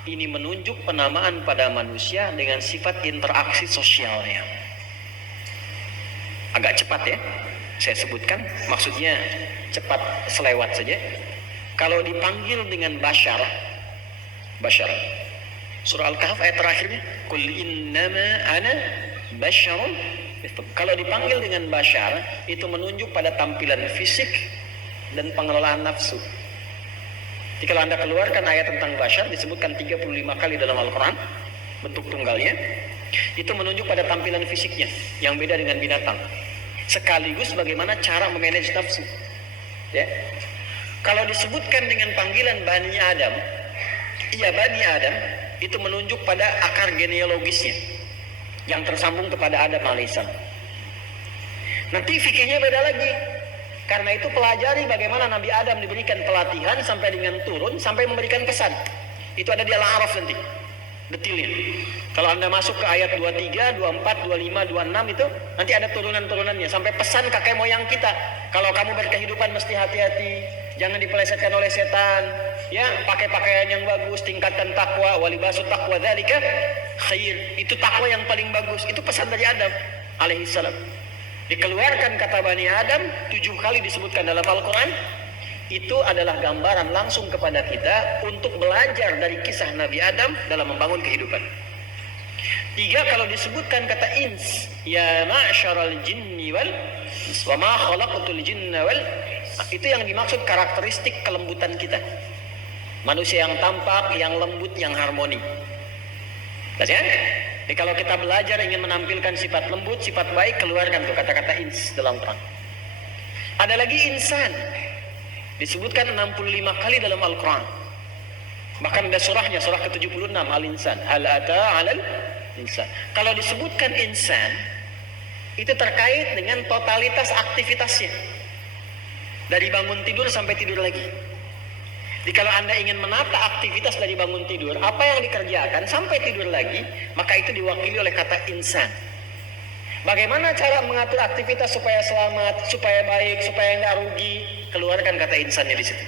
ini menunjuk penamaan pada manusia dengan sifat interaksi sosialnya. Agak cepat ya. Saya sebutkan, maksudnya cepat selewat saja. Kalau dipanggil dengan Bashar, surah Al-Kahf ayat terakhirnya, Qul innama ana basyarun. Kalau dipanggil dengan Bashar, itu menunjuk pada tampilan fisik dan pengelolaan nafsu. Jadi kalau Anda keluarkan ayat tentang Bashar, disebutkan 35 kali dalam Al-Quran, bentuk tunggalnya, itu menunjuk pada tampilan fisiknya, yang beda dengan binatang. Sekaligus bagaimana cara memanage nafsu. Ya. Kalau disebutkan dengan panggilan Bani Adam, iya Bani Adam, itu menunjuk pada akar genealogisnya, yang tersambung kepada Adam alaihissalam. Nanti fikihnya beda lagi. Karena itu pelajari bagaimana Nabi Adam diberikan pelatihan sampai dengan turun, sampai memberikan pesan. Itu ada di Al-A'raf nanti, detailnya. Kalau Anda masuk ke ayat 23, 24, 25, 26 itu, nanti ada turunan-turunannya. Sampai pesan kakek moyang kita. Kalau kamu berkehidupan mesti hati-hati. Jangan dipelesetkan oleh setan. Ya, pakai pakaian yang bagus, tingkatkan takwa. Walibasu taqwa dzalika khair. Itu takwa yang paling bagus. Itu pesan dari Adam alaihissalam. Dikeluarkan kata Bani Adam 7 kali disebutkan dalam Al-Quran. Itu adalah gambaran langsung kepada kita untuk belajar dari kisah Nabi Adam dalam membangun kehidupan. 3, kalau disebutkan kata ins, ya ma'syaral jinni wal wa ma khalaqatul jinna wal, itu yang dimaksud karakteristik kelembutan kita. Manusia yang tampak, yang lembut, yang harmoni. Ya? Jadi kalau kita belajar ingin menampilkan sifat lembut, sifat baik, keluarkan tuh kata-kata ins dalam Quran. Ada lagi insan, disebutkan 65 kali dalam Al-Quran. Bahkan ada surahnya, surah ke-76 Al-Insan. Hal ata 'alal insan. Kalau disebutkan insan, itu terkait dengan totalitas aktivitasnya. Dari bangun tidur sampai tidur lagi. Jadi kalau Anda ingin menata aktivitas dari bangun tidur, apa yang dikerjakan sampai tidur lagi, maka itu diwakili oleh kata insan. Bagaimana cara mengatur aktivitas supaya selamat, supaya baik, supaya nggak rugi, keluarkan kata insannya di situ.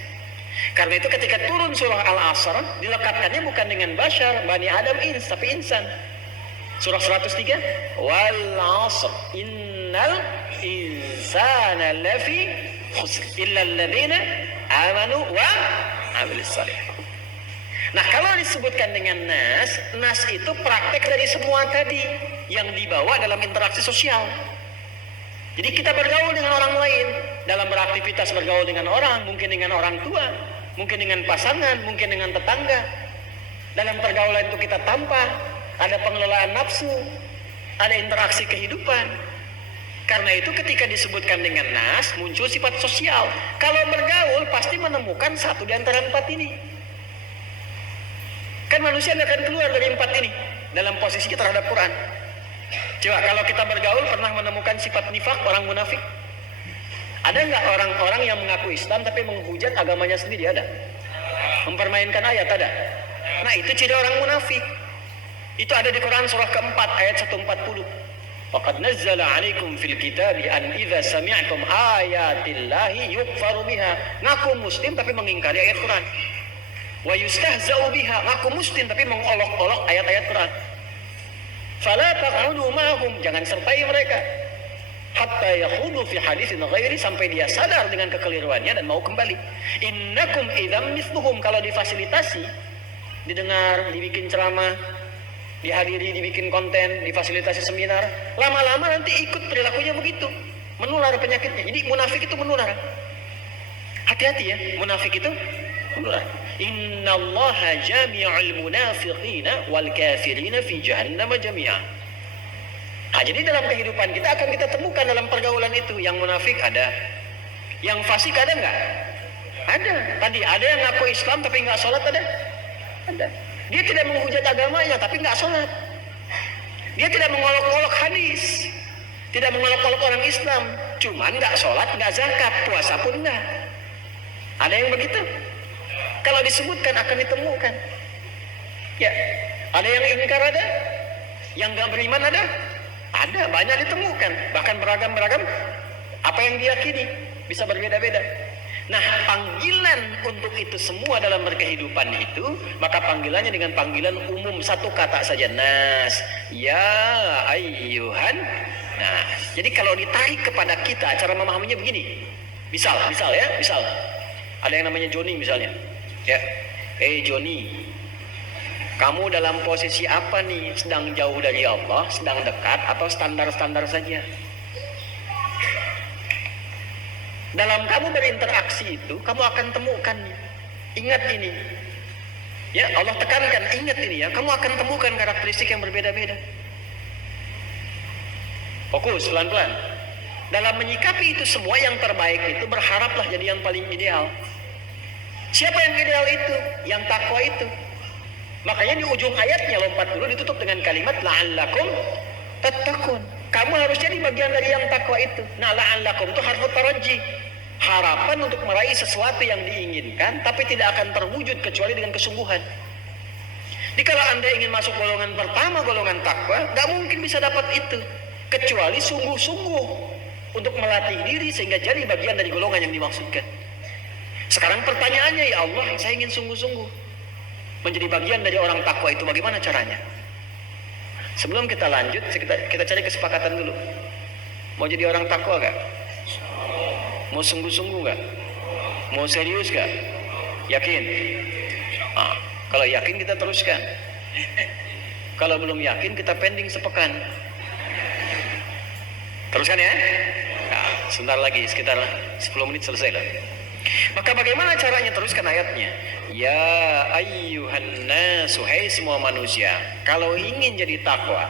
Karena itu ketika turun surah Al-Asr, dilekatkannya bukan dengan Bashar, Bani Adam ins, tapi insan. Surah 103, wal 'asr innal insana lafi khusr illa alladziina amanu wa 'amilus shalihat. Nah, kalau disebutkan dengan nas itu praktek dari semua tadi yang dibawa dalam interaksi sosial. Jadi kita bergaul dengan orang lain, dalam beraktivitas bergaul dengan orang, mungkin dengan orang tua, mungkin dengan pasangan, mungkin dengan tetangga. Dalam pergaulan itu kita tampak, ada pengelolaan nafsu, ada interaksi kehidupan. Karena itu ketika disebutkan dengan nas, muncul sifat sosial. Kalau bergaul pasti menemukan satu di antara 4 ini. Kan manusia akan keluar dari 4 ini dalam posisi terhadap Quran. Coba kalau kita bergaul pernah menemukan sifat nifak, orang munafik? Ada nggak orang-orang yang mengaku Islam tapi menghujat agamanya sendiri? Ada. Mempermainkan ayat ada. Nah, itu ciri orang munafik. Itu ada di Quran surah keempat ayat 140. Faqad nazzala 'alaikum fil kitabi an idza sami'tum ayatillahi yukfaru biha. Ngaku muslim tapi mengingkari ayat Quran. Wa yustahza'u biha. Ngaku muslim tapi mengolok-olok ayat-ayat Quran. Fala taq'udu ma'hum, jangan sertai mereka. Hatta yakhudu fi haditsin ghairi, sampai dia sadar dengan kekeliruannya dan mau kembali. Innakum idzam mithluhum, kalau difasilitasi, didengar, dibikin ceramah, dihadiri, dibikin konten, difasilitasi seminar, lama-lama nanti ikut perilakunya begitu, menular penyakitnya. Jadi munafik itu menular. Hati-hati ya, munafik itu menular. Innallaha jami'ul munafiqina wal kafirina fi jahannam jami'a. Nah, jadi dalam kehidupan kita akan kita temukan dalam pergaulan itu, yang munafik ada, yang fasik ada nggak? Ada. Tadi ada yang ngaku Islam tapi nggak sholat, ada. Ada. Dia tidak menghujat agamanya tapi nggak sholat. Dia tidak mengolok-olok hadis, tidak mengolok-olok orang Islam, cuman nggak sholat, nggak zakat, puasa pun nggak. Ada yang begitu. Kalau disebutkan akan ditemukan. Ya, ada yang ingkar ada, yang nggak beriman ada, banyak ditemukan. Bahkan beragam-beragam apa yang diyakini bisa berbeda-beda. Nah, panggilan untuk itu semua dalam berkehidupan itu, maka panggilannya dengan panggilan umum, satu kata saja, nas. Ya ayyuhan Nah, jadi kalau ditarik kepada kita, cara memahaminya begini. Misal ada yang namanya Joni misalnya. Ya, Joni, kamu dalam posisi apa nih? Sedang jauh dari Allah, sedang dekat, atau standar-standar saja? Dalam kamu berinteraksi itu, kamu akan temukan. Ingat ini. Ya, Allah tekankan, ingat ini ya. Kamu akan temukan karakteristik yang berbeda-beda. Fokus, pelan-pelan. Dalam menyikapi itu semua, yang terbaik itu berharaplah jadi yang paling ideal. Siapa yang ideal itu? Yang takwa itu. Makanya di ujung ayatnya lompat dulu ditutup dengan kalimat la'allakum tattaqun. Kamu harus jadi bagian dari yang takwa itu. Nah, la'allakum itu harfut taraji. Harapan untuk meraih sesuatu yang diinginkan, tapi tidak akan terwujud kecuali dengan kesungguhan. Jadi kalau Anda ingin masuk golongan pertama, golongan takwa, gak mungkin bisa dapat itu. Kecuali sungguh-sungguh untuk melatih diri sehingga jadi bagian dari golongan yang dimaksudkan. Sekarang pertanyaannya, ya Allah, saya ingin sungguh-sungguh menjadi bagian dari orang takwa itu, bagaimana caranya? Sebelum kita lanjut, kita cari kesepakatan dulu. Mau jadi orang takwa gak? Mau sungguh-sungguh gak? Mau serius gak? Yakin? Nah, kalau yakin kita teruskan. Kalau belum yakin kita pending sepekan. Teruskan ya? Nah, sebentar lagi, sekitar 10 menit selesai lah. Maka bagaimana caranya? Teruskan ayatnya. Ya ayyuhan nasu, hai semua manusia, kalau ingin jadi takwa,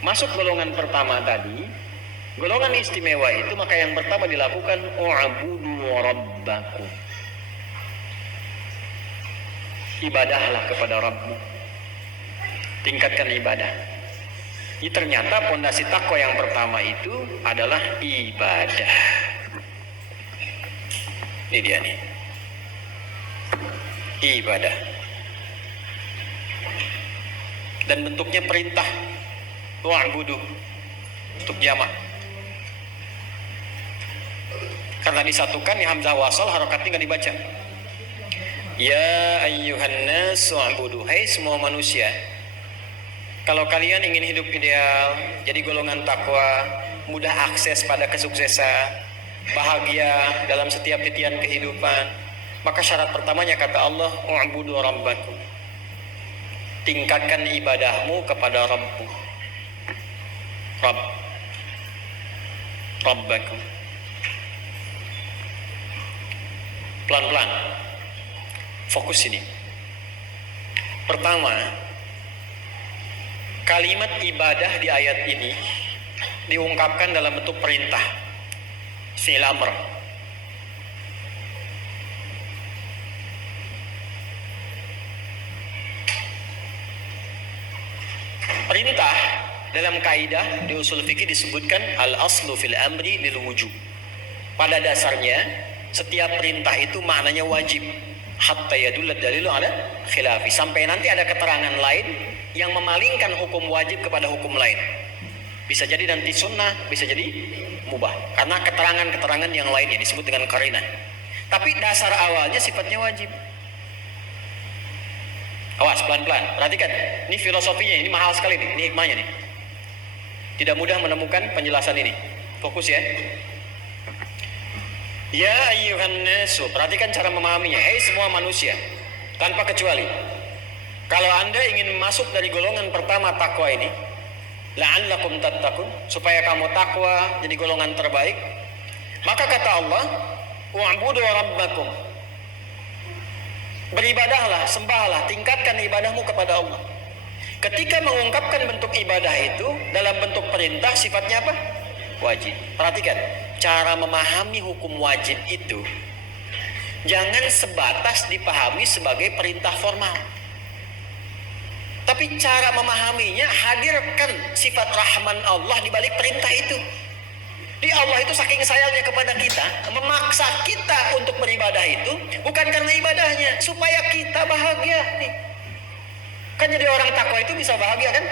masuk golongan pertama tadi, golongan istimewa itu, maka yang pertama dilakukan u'budu rabbakum. Ibadahlah kepada Rabbmu. Tingkatkan ibadah. Ini ternyata pondasi takwa yang pertama itu adalah ibadah. Ini dia nih. Ibadah. Dan bentuknya perintah. Wa'budu. Untuk jamak. Karena disatukan, ya hamzah wasal, harokatnya nggak dibaca. Ya ayyuhan nas wa'budu, hai semua manusia, kalau kalian ingin hidup ideal, jadi golongan takwa, mudah akses pada kesuksesan, bahagia dalam setiap titian kehidupan, maka syarat pertamanya kata Allah, u'budu rabbakum. Tingkatkan ibadahmu kepada Rabbmu. Rabbakum. Pelan-pelan. Fokus ini. Pertama, kalimat ibadah di ayat ini diungkapkan dalam bentuk perintah, fi'il amr. Perintah dalam kaidah di usul fikih disebutkan al-aslu fil amri lil wujub. Pada dasarnya setiap perintah itu maknanya wajib, hatta yadulla dalilu ala khilafi, sampai nanti ada keterangan lain yang memalingkan hukum wajib kepada hukum lain. Bisa jadi nanti sunnah, bisa jadi mubah, karena keterangan-keterangan yang lainnya disebut dengan qarinah. Tapi dasar awalnya sifatnya wajib. Awas, pelan-pelan, perhatikan. Ini filosofinya, ini mahal sekali nih, ini hikmahnya nih. Tidak mudah menemukan penjelasan ini. Fokus ya. Ya ayyuhan nasu, perhatikan cara memahaminya. Hei semua manusia, tanpa kecuali. Kalau Anda ingin masuk dari golongan pertama takwa ini, la'allakum tattaqun, supaya kamu takwa jadi golongan terbaik, maka kata Allah, wa'budu rabbakum. Beribadahlah, sembahlah, tingkatkan ibadahmu kepada Allah. Ketika mengungkapkan bentuk ibadah itu dalam bentuk perintah, sifatnya apa? Wajib. Perhatikan, cara memahami hukum wajib itu jangan sebatas dipahami sebagai perintah formal. Tapi cara memahaminya, hadirkan sifat rahman Allah di balik perintah itu. Di Allah itu saking sayangnya kepada kita, memaksa kita untuk beribadah itu bukan karena ibadahnya, supaya kita bahagia nih. Kan jadi orang takwa itu bisa bahagia kan?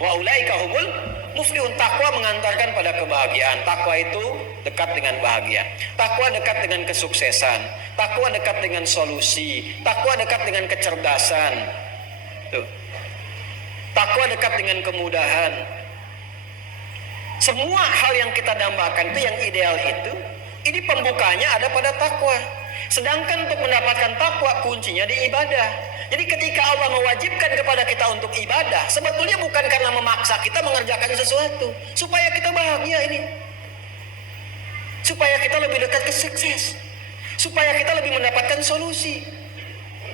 Wa ulaika humul muflihun. Takwa mengantarkan pada kebahagiaan. Takwa itu dekat dengan bahagia. Takwa dekat dengan kesuksesan. Takwa dekat dengan solusi. Takwa dekat dengan kecerdasan. Tuh. Takwa dekat dengan kemudahan. Semua hal yang kita dambakan itu, yang ideal itu, ini pembukanya ada pada takwa. Sedangkan untuk mendapatkan takwa kuncinya di ibadah. Jadi ketika Allah mewajibkan kepada kita untuk ibadah, sebetulnya bukan karena memaksa kita mengerjakan sesuatu, supaya kita bahagia ini, supaya kita lebih dekat ke sukses, supaya kita lebih mendapatkan solusi.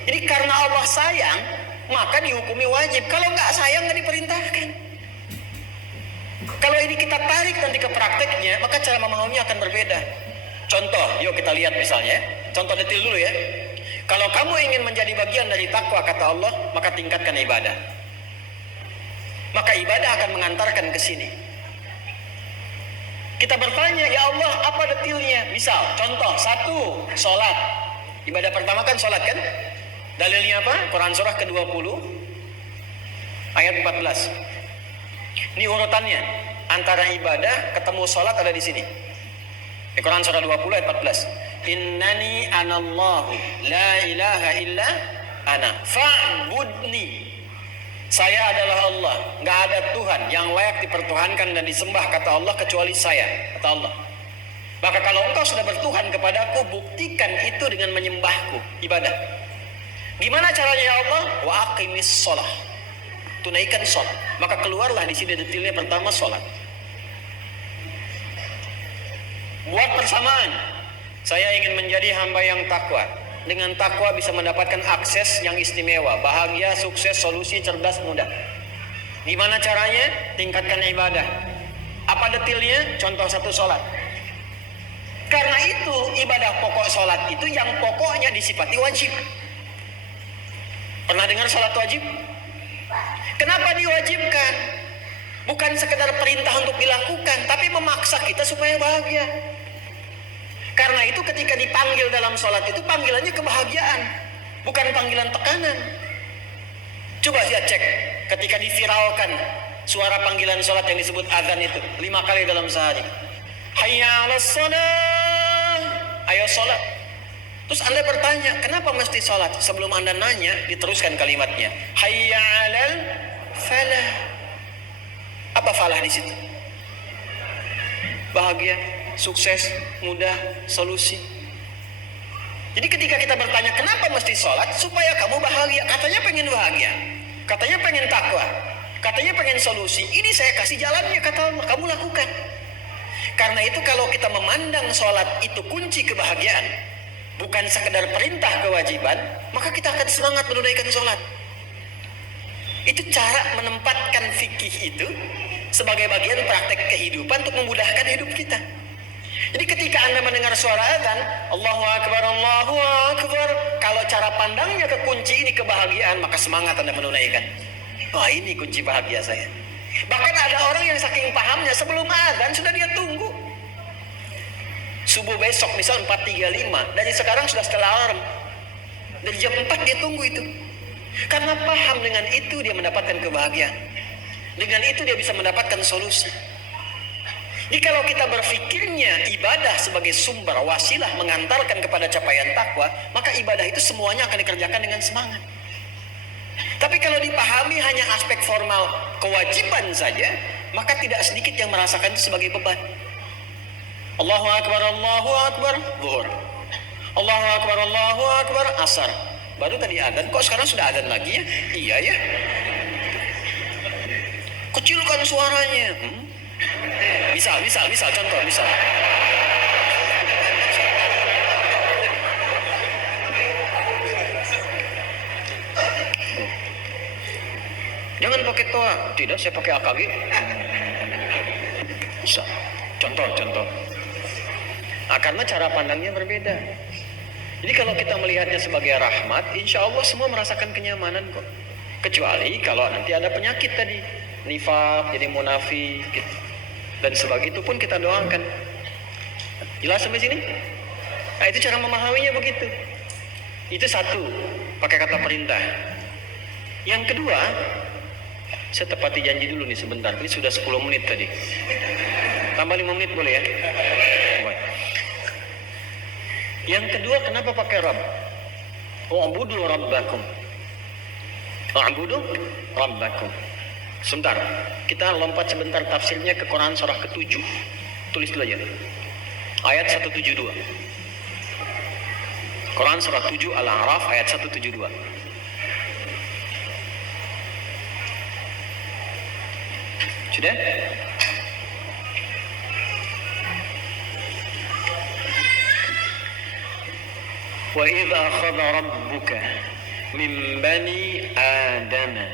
Jadi karena Allah sayang, maka dihukumi wajib. Kalau nggak sayang, nggak diperintahkan. Kalau ini kita tarik nanti ke prakteknya, maka cara memahaminya akan berbeda. Contoh, yuk kita lihat misalnya, contoh detail dulu ya. Kalau kamu ingin menjadi bagian dari takwa, kata Allah, maka tingkatkan ibadah. Maka ibadah akan mengantarkan ke sini. Kita bertanya, ya Allah, apa detailnya? Misal, contoh, 1, sholat. Ibadah pertama kan sholat kan? Dalilnya apa? Quran surah ke-20, ayat 14. Ini urutannya, antara ibadah ketemu sholat ada di sini. Di Quran surah 20 ayat 14. Innani anallahu la ilaha illa ana fa'budni. Saya adalah Allah, nggak ada Tuhan yang layak dipertuhankan dan disembah, kata Allah, kecuali saya, kata Allah. Maka kalau engkau sudah bertuhan kepadaku, buktikan itu dengan menyembahku, ibadah. Gimana caranya ya Allah? Wa aqimis sholah, tunaikan sholat. Maka keluarlah di sini detailnya. Pertama sholat. Buat persamaan, saya ingin menjadi hamba yang takwa. Dengan takwa bisa mendapatkan akses yang istimewa, bahagia, sukses, solusi, cerdas, mudah. Gimana caranya? Tingkatkan ibadah. Apa detailnya? Contoh 1, sholat. Karena itu ibadah pokok sholat itu yang pokoknya disifati wajib. Pernah dengar sholat wajib? Kenapa diwajibkan? Bukan sekedar perintah untuk dilakukan, tapi memaksa kita supaya bahagia. Karena itu ketika dipanggil dalam sholat itu panggilannya kebahagiaan, bukan panggilan tekanan. Coba lihat cek, ketika diviralkan suara panggilan sholat yang disebut azan itu 5 kali dalam sehari. Hayya 'alas shalah, ayo sholat. Terus Anda bertanya, kenapa mesti sholat? Sebelum Anda nanya, diteruskan kalimatnya. Hayya 'alal falah. Apa falah di situ? Bahagia, sukses, mudah, solusi. Jadi ketika kita bertanya kenapa mesti sholat, supaya kamu bahagia. Katanya pengen bahagia, katanya pengen takwa, katanya pengen solusi. Ini saya kasih jalannya, kata Allah, kamu lakukan. Karena itu kalau kita memandang sholat itu kunci kebahagiaan, bukan sekedar perintah kewajiban, maka kita akan semangat menunaikan sholat. Itu cara menempatkan fikih itu sebagai bagian praktek kehidupan untuk memudahkan hidup kita. Jadi ketika Anda mendengar suara azan, Allahu Akbar, Allahu Akbar, kalau cara pandangnya ke kunci ini kebahagiaan, maka semangat Anda menunaikan. Wah, ini kunci bahagia saya. Bahkan ada orang yang saking pahamnya, sebelum azan sudah dia tunggu. Subuh besok misal 4.35, dari sekarang sudah setelah alarm. Dari jam 4 dia tunggu itu. Karena paham dengan itu dia mendapatkan kebahagiaan. Dengan itu dia bisa mendapatkan solusi. Jadi kalau kita berpikirnya ibadah sebagai sumber wasilah mengantarkan kepada capaian takwa, maka ibadah itu semuanya akan dikerjakan dengan semangat. Tapi kalau dipahami hanya aspek formal kewajiban saja, maka tidak sedikit yang merasakan itu sebagai beban. Allahu Akbar, Allahu Akbar, zuhur. Allahu Akbar, Allahu Akbar, asar. Baru tadi adzan, kok sekarang sudah adzan lagi ya? Iya ya. Kecilkan suaranya. Misal, contoh, misal. Jangan pakai toa. Tidak, saya pakai AKG. Bisa. Contoh. Nah, karena cara pandangnya berbeda. Jadi kalau kita melihatnya sebagai rahmat, insya Allah semua merasakan kenyamanan kok. Kecuali kalau nanti ada penyakit tadi, nifaq, jadi munafik, gitu. Dan sebagitu pun kita doakan. Jelas sampai sini? Nah, itu cara memahaminya begitu. Itu satu, pakai kata perintah. Yang kedua, saya tepati janji dulu nih sebentar. Ini sudah 10 menit tadi. Tambah 5 menit boleh ya? Boleh. Yang kedua, kenapa pakai Rabb? Wa'budu rabbakum. Wa'budu rabbakum. Sebentar, kita lompat sebentar tafsirnya ke Quran surah ke-7. Tulis dulu aja. Ayat 172. Quran surah 7 Al-A'raf ayat 172. Sudah? Wa idza akhadha rabbuka min bani adama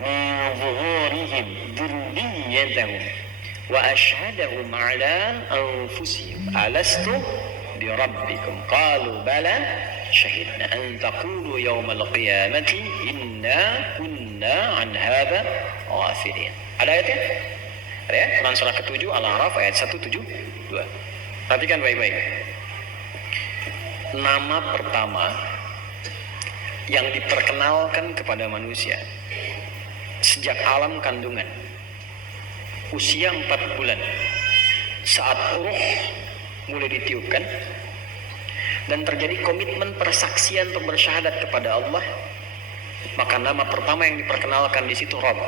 min zuhurihim dhurriyyatahum wa ashhadahum ala anfusihim alastu bi rabbikum qalu bala shahidna an taqulu yawmal qiyamati inna kunna an hadha ghafilin. Ada ayatnya? Ada ya? Quran surah ke-7 Al-A'raf ayat 172. Perhatikan baik-baik. Nama pertama yang diperkenalkan kepada manusia sejak alam kandungan, usia 4 bulan, saat ruh mulai ditiupkan dan terjadi komitmen persaksian untuk bersyahadat kepada Allah, maka nama pertama yang diperkenalkan di situ Rabb.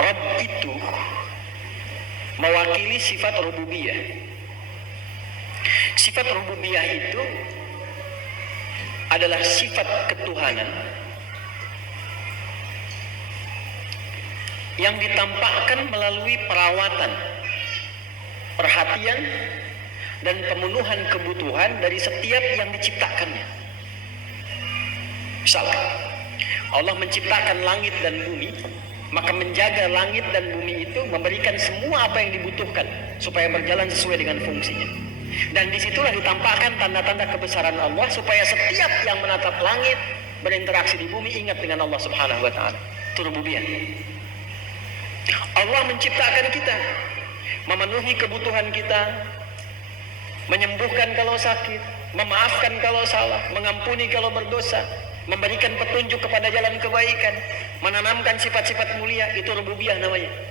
Rabb itu mewakili sifat rububiyah. Sifat rububiyah itu adalah sifat ketuhanan yang ditampakkan melalui perawatan, perhatian, dan pemenuhan kebutuhan dari setiap yang diciptakannya. Misalkan Allah menciptakan langit dan bumi, maka menjaga langit dan bumi itu memberikan semua apa yang dibutuhkan supaya berjalan sesuai dengan fungsinya. Dan disitulah ditampakkan tanda-tanda kebesaran Allah supaya setiap yang menatap langit, berinteraksi di bumi, ingat dengan Allah Subhanahu wa Ta'ala. Itu rububiyah. Allah menciptakan kita, memenuhi kebutuhan kita, menyembuhkan kalau sakit, memaafkan kalau salah, mengampuni kalau berdosa, memberikan petunjuk kepada jalan kebaikan, menanamkan sifat-sifat mulia. Itu rububiyah namanya.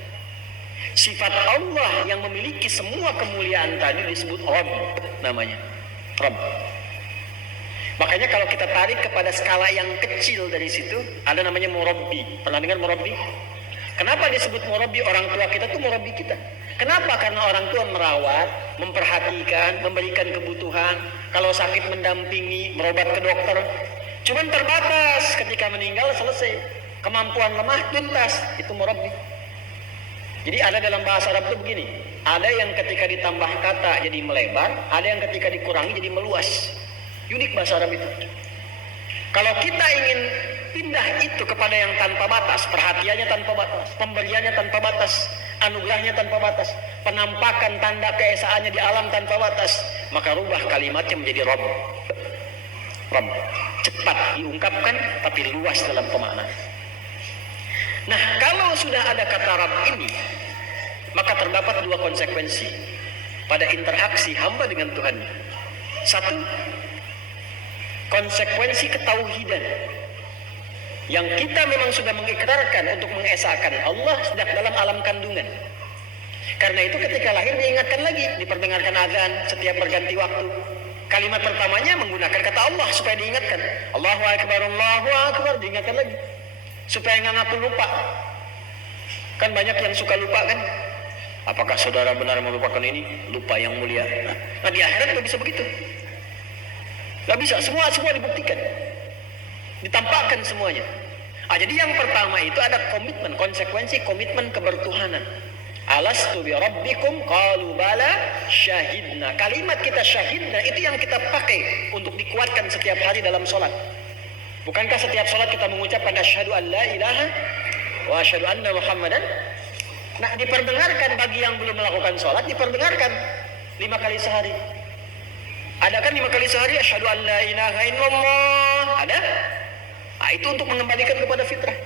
Sifat Allah yang memiliki semua kemuliaan tadi disebut Rabb namanya. Rabb. Makanya kalau kita tarik kepada skala yang kecil dari situ, ada namanya murabbi. Pernah dengar murabbi? Kenapa disebut murabbi? Orang tua kita tuh murabbi kita. Kenapa? Karena orang tua merawat, memperhatikan, memberikan kebutuhan. Kalau sakit mendampingi, berobat ke dokter. Cuman terbatas, ketika meninggal selesai. Kemampuan lemah tuntas, itu murabbi. Jadi ada dalam bahasa Arab itu begini, ada yang ketika ditambah kata jadi melebar, ada yang ketika dikurangi jadi meluas. Unik bahasa Arab itu. Kalau kita ingin pindah itu kepada yang tanpa batas, perhatiannya tanpa batas, pemberiannya tanpa batas, anugerahnya tanpa batas, penampakan tanda keesaannya di alam tanpa batas, maka rubah kalimatnya menjadi Rabb. Rabb. Cepat diungkapkan tapi luas dalam pemaknaan. Nah, kalau sudah ada kata Rabb ini, maka terdapat dua konsekuensi pada interaksi hamba dengan Tuhannya. Satu, konsekuensi ketauhidan yang kita memang sudah mengikrarkan untuk mengesahkan Allah sejak dalam alam kandungan. Karena itu ketika lahir diingatkan lagi, diperdengarkan azan setiap berganti waktu. Kalimat pertamanya menggunakan kata Allah supaya diingatkan. Allahu Akbar, diingatkan lagi. Supaya nggak ngaku lupa. Kan banyak yang suka lupa kan? Apakah saudara benar melupakan ini? Lupa yang mulia. Nah di akhirat nggak bisa begitu. Nggak bisa, semua dibuktikan. Ditampakkan semuanya. Jadi yang pertama itu ada komitmen, konsekuensi komitmen kebertuhanan. Alastu bi rabbikum qalu bala syahidna. Kalimat kita syahidna itu yang kita pakai untuk dikuatkan setiap hari dalam sholat. Bukankah setiap sholat kita mengucapkan asyhadu an la ilaha wa asyhadu anna muhammadan? Nah, diperdengarkan bagi yang belum melakukan sholat, diperdengarkan 5 kali sehari. Ada kan 5 kali sehari asyhadu an la ilaha illallah? Ada? Nah, itu untuk mengembalikan kepada fitrah.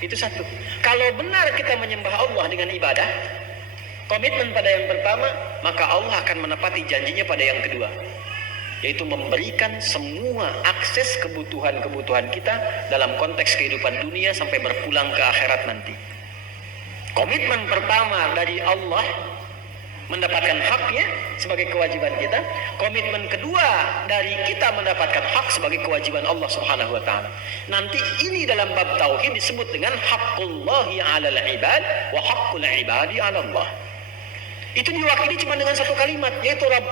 Itu satu. Kalau benar kita menyembah Allah dengan ibadah, komitmen pada yang pertama, maka Allah akan menepati janjinya pada yang kedua, yaitu memberikan semua akses kebutuhan-kebutuhan kita dalam konteks kehidupan dunia sampai berpulang ke akhirat nanti. Komitmen pertama dari Allah mendapatkan haknya sebagai kewajiban kita. Komitmen kedua dari kita mendapatkan hak sebagai kewajiban Allah Subhanahu wa taala. Nanti ini dalam bab tauhid disebut dengan haqqullahi 'alal ibad wa haqqul ibadi 'ala Allah. Itu diwakili cuma dengan satu kalimat, yaitu Rabb.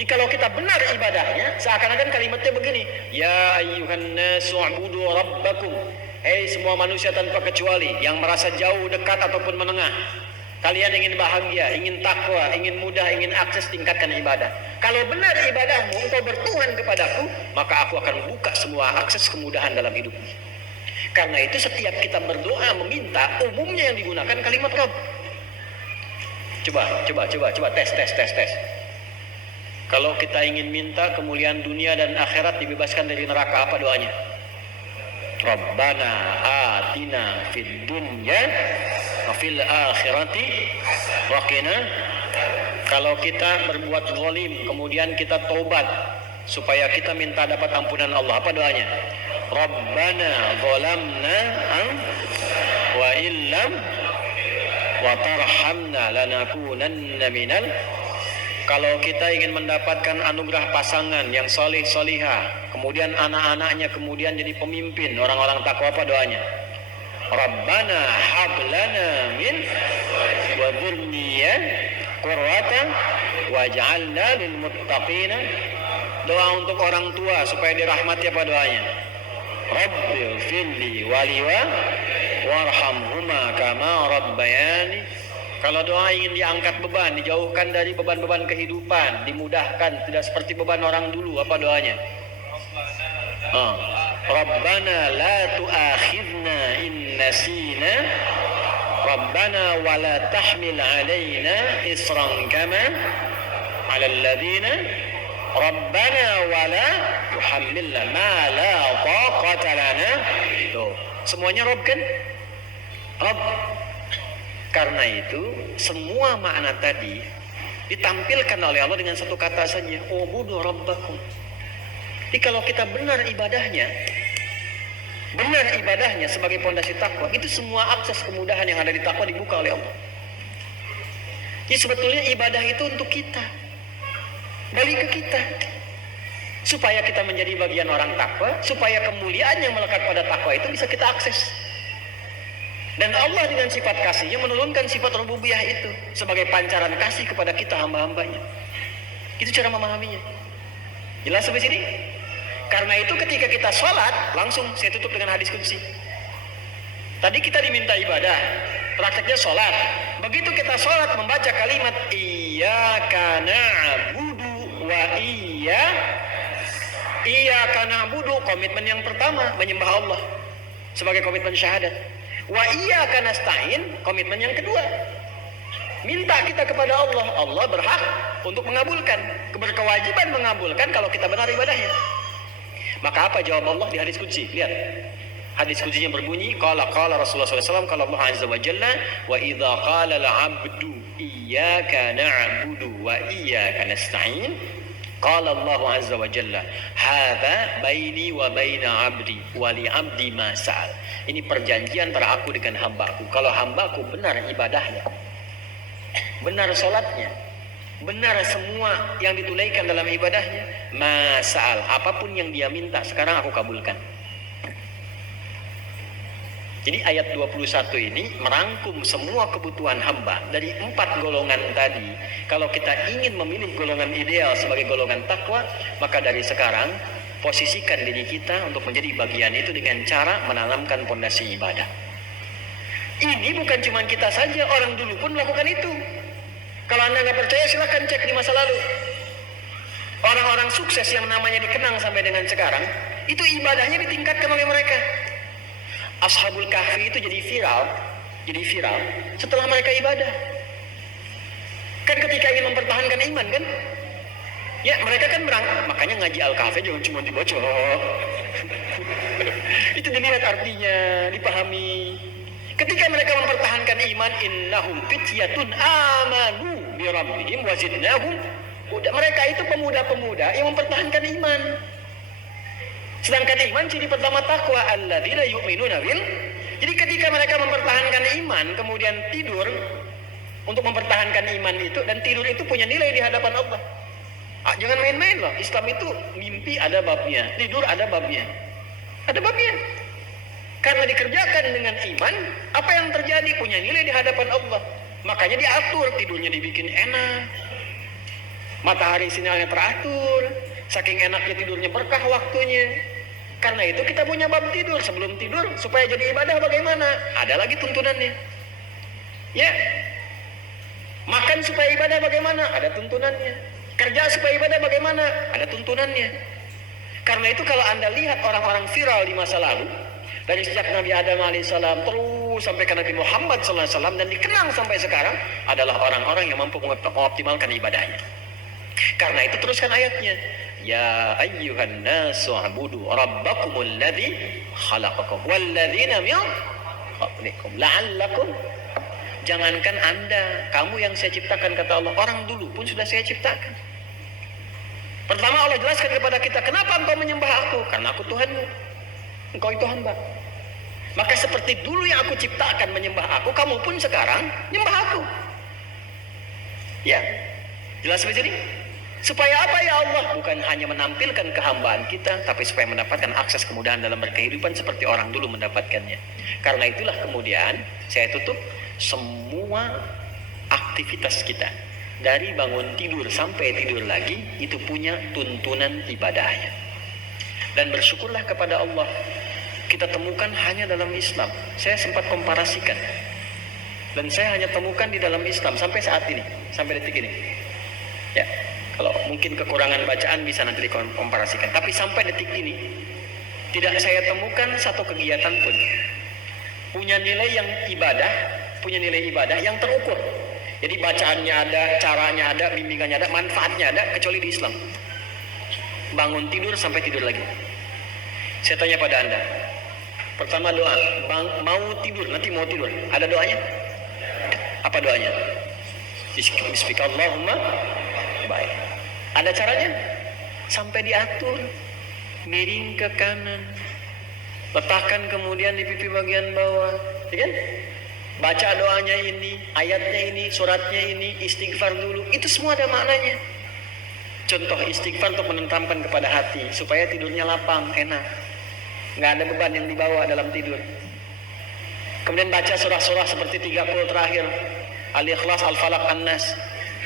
Jadi kalau kita benar ibadahnya, seakan-akan kalimatnya begini, ya ayyuhan nasu u'budu rabbakum. Hei semua manusia tanpa kecuali yang merasa jauh, dekat ataupun menengah. Kalian ingin bahagia, ingin takwa, ingin mudah, ingin akses, tingkatkan ibadah. Kalau benar ibadahmu, engkau bertuhan kepadaku, maka aku akan buka semua akses kemudahan dalam hidupmu. Karena itu setiap kita berdoa meminta, umumnya yang digunakan kalimat Rabb. Coba tes. Kalau kita ingin minta kemuliaan dunia dan akhirat dibebaskan dari neraka, apa doanya? Rabbana atina fid dunya wa fil akhirati wa qina. Kalau kita berbuat zalim kemudian kita taubat supaya kita minta dapat ampunan Allah, apa doanya? Rabbana zalamna wa illam wa tarhamna lanakunanna minal. Kalau kita ingin mendapatkan anugerah pasangan yang soleh solihah, kemudian anak-anaknya kemudian jadi pemimpin orang-orang takwa, apa doanya? Rabbana hablana min wa dzurriyyah qurratan waj'alna lil muttaqina. Doa untuk orang tua supaya dirahmati, apa doanya? Rabbil firli waliwa warhamhuma kama rabbayani. Kalau doa ingin diangkat beban, dijauhkan dari beban-beban kehidupan, dimudahkan, tidak seperti beban orang dulu, apa doanya? Rabbana la tu'akhidna in nasina Rabbana wa la tahmil alaina isran kama 'alal ladzina Rabbana wa la tuhammilna ma la taqata lana. Tuh, semuanya Rabb kan? Rabb. Karena itu semua makna tadi ditampilkan oleh Allah dengan satu kata saja, ubudu rabbakum. Jadi kalau kita benar ibadahnya sebagai pondasi takwa, itu semua akses kemudahan yang ada di takwa dibuka oleh Allah. Jadi sebetulnya ibadah itu untuk kita, balik ke kita, supaya kita menjadi bagian orang takwa, supaya kemuliaan yang melekat pada takwa itu bisa kita akses. Dan Allah dengan sifat kasihnya menurunkan sifat rububiyah itu sebagai pancaran kasih kepada kita hamba-hambanya. Itu cara memahaminya. Jelas sampai sini? Karena itu ketika kita sholat, langsung saya tutup dengan hadis qudsi. Tadi kita diminta ibadah, prakteknya sholat. Begitu kita sholat membaca kalimat iyyaka na'budu wa iyyaka na'budu, komitmen yang pertama menyembah Allah sebagai komitmen syahadat. Wa iyyaka nasta'in, komitmen yang kedua. Minta kita kepada Allah. Allah berhak untuk mengabulkan, berkewajiban mengabulkan kalau kita benar ibadahnya. Maka apa jawab Allah di hadis qudsi? Lihat. Hadis qudsnya berbunyi, qala Rasulullah SAW, qala Allah azza wa jalla, wa idza qala al-'abdu iyyaka na'budu wa iyyaka nasta'in, qala Allah azza wa jalla, hadza baini wa baina 'abdi wa li 'abdi ma sa'al. Ini perjanjian antara aku dengan hambaku. Kalau hambaku benar ibadahnya, benar sholatnya, benar semua yang ditunaikan dalam ibadahnya, masal, apapun yang dia minta sekarang aku kabulkan. Jadi ayat 21 ini merangkum semua kebutuhan hamba dari 4 golongan tadi. Kalau kita ingin memilih golongan ideal sebagai golongan takwa, maka dari sekarang posisikan diri kita untuk menjadi bagian itu dengan cara menanamkan pondasi ibadah. Ini bukan cuma kita saja, orang dulu pun melakukan itu. Kalau Anda nggak percaya silahkan cek di masa lalu. Orang-orang sukses yang namanya dikenang sampai dengan sekarang, itu ibadahnya ditingkatkan oleh mereka. Ashabul Kahfi itu jadi viral setelah mereka ibadah. Kan ketika ingin mempertahankan iman kan, ya mereka kan makanya ngaji Al-Kahfi jangan cuma dibaca. Itu dilihat artinya, dipahami. Ketika mereka mempertahankan iman, innahum fityatun amanu bi rabbihim wa zidnahum. Mereka itu pemuda-pemuda yang mempertahankan iman. Sedangkan iman ciri pertama takwa, alladzina yu'minuna bil. Jadi ketika mereka mempertahankan iman kemudian tidur untuk mempertahankan iman itu, dan tidur itu punya nilai di hadapan Allah. Jangan main-main loh. Islam itu mimpi ada babnya, tidur ada babnya. Ada babnya. Karena dikerjakan dengan iman, apa yang terjadi punya nilai di hadapan Allah. Makanya diatur, tidurnya dibikin enak. Matahari sinyalnya teratur. Saking enaknya tidurnya berkah waktunya. Karena itu kita punya bab tidur. Sebelum tidur, supaya jadi ibadah bagaimana? Ada lagi tuntunannya. Ya. Makan supaya ibadah bagaimana? Ada tuntunannya. Kerja supaya ibadah bagaimana? Ada tuntunannya. Karena itu kalau Anda lihat orang-orang viral di masa lalu, dari sejak Nabi Adam alaihissalam terus sampai ke Nabi Muhammad sallallahu alaihi wasallam, dan dikenang sampai sekarang, adalah orang-orang yang mampu mengoptimalkan ibadahnya. Karena itu teruskan ayatnya. Ya ayyuhan nasu abudu rabbakumul ladzi khalaqakum walladzina min qablikum la'allakum. Jangankan Anda, kamu yang saya ciptakan, kata Allah, orang dulu pun sudah saya ciptakan. Pertama Allah jelaskan kepada kita, kenapa engkau menyembah aku? Karena aku Tuhanmu, engkau itu hamba. Maka seperti dulu yang aku ciptakan menyembah aku, kamu pun sekarang nyembah aku. Ya, jelas begini? Supaya apa ya Allah? Bukan hanya menampilkan kehambaan kita, tapi supaya mendapatkan akses kemudahan dalam berkehidupan seperti orang dulu mendapatkannya. Karena itulah kemudian saya tutup, semua aktivitas kita dari bangun tidur sampai tidur lagi itu punya tuntunan ibadahnya. Dan bersyukurlah kepada Allah, kita temukan hanya dalam Islam. Saya sempat komparasikan, dan saya hanya temukan di dalam Islam sampai saat ini, sampai detik ini. Ya, kalau mungkin kekurangan bacaan bisa nanti dikomparasikan. Tapi sampai detik ini tidak saya temukan satu kegiatan pun punya nilai yang ibadah, punya nilai ibadah yang terukur. Jadi bacaannya ada, caranya ada, bimbingannya ada, manfaatnya ada, kecuali di Islam. Bangun tidur sampai tidur lagi. Saya tanya pada Anda, pertama doa, mau tidur, nanti mau tidur, ada doanya? Apa doanya? Bismillahirrahmanirrahim. Baik. Ada caranya? Sampai diatur, miring ke kanan, letakkan kemudian di pipi bagian bawah, ya kan? Baca doanya ini, ayatnya ini, suratnya ini, istighfar dulu. Itu semua ada maknanya. Contoh istighfar untuk menenteramkan kepada hati, supaya tidurnya lapang, enak. Nggak ada beban yang dibawa dalam tidur. Kemudian baca surah-surah seperti 3 qul terakhir, Al-Ikhlas, Al-Falaq, An-Nas,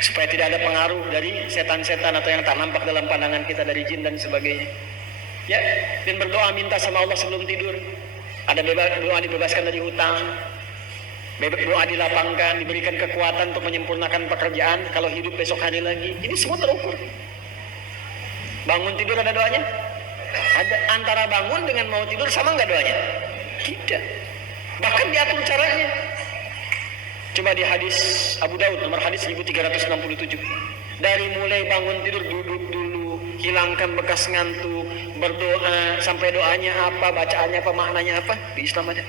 supaya tidak ada pengaruh dari setan-setan atau yang tak nampak dalam pandangan kita dari jin dan sebagainya. Ya, dan berdoa minta sama Allah sebelum tidur. Ada doa dibebaskan dari hutang, doa dilapangkan, diberikan kekuatan untuk menyempurnakan pekerjaan kalau hidup besok hari lagi. Ini semua terukur. Bangun tidur ada doanya? Ada. Antara bangun dengan mau tidur sama nggak doanya? Tidak. Bahkan diatur caranya. Coba di hadis Abu Daud nomor hadis 1367. Dari mulai bangun tidur, duduk dulu, hilangkan bekas ngantuk, berdoa, sampai doanya apa, bacaannya apa, maknanya apa, di Islam ada.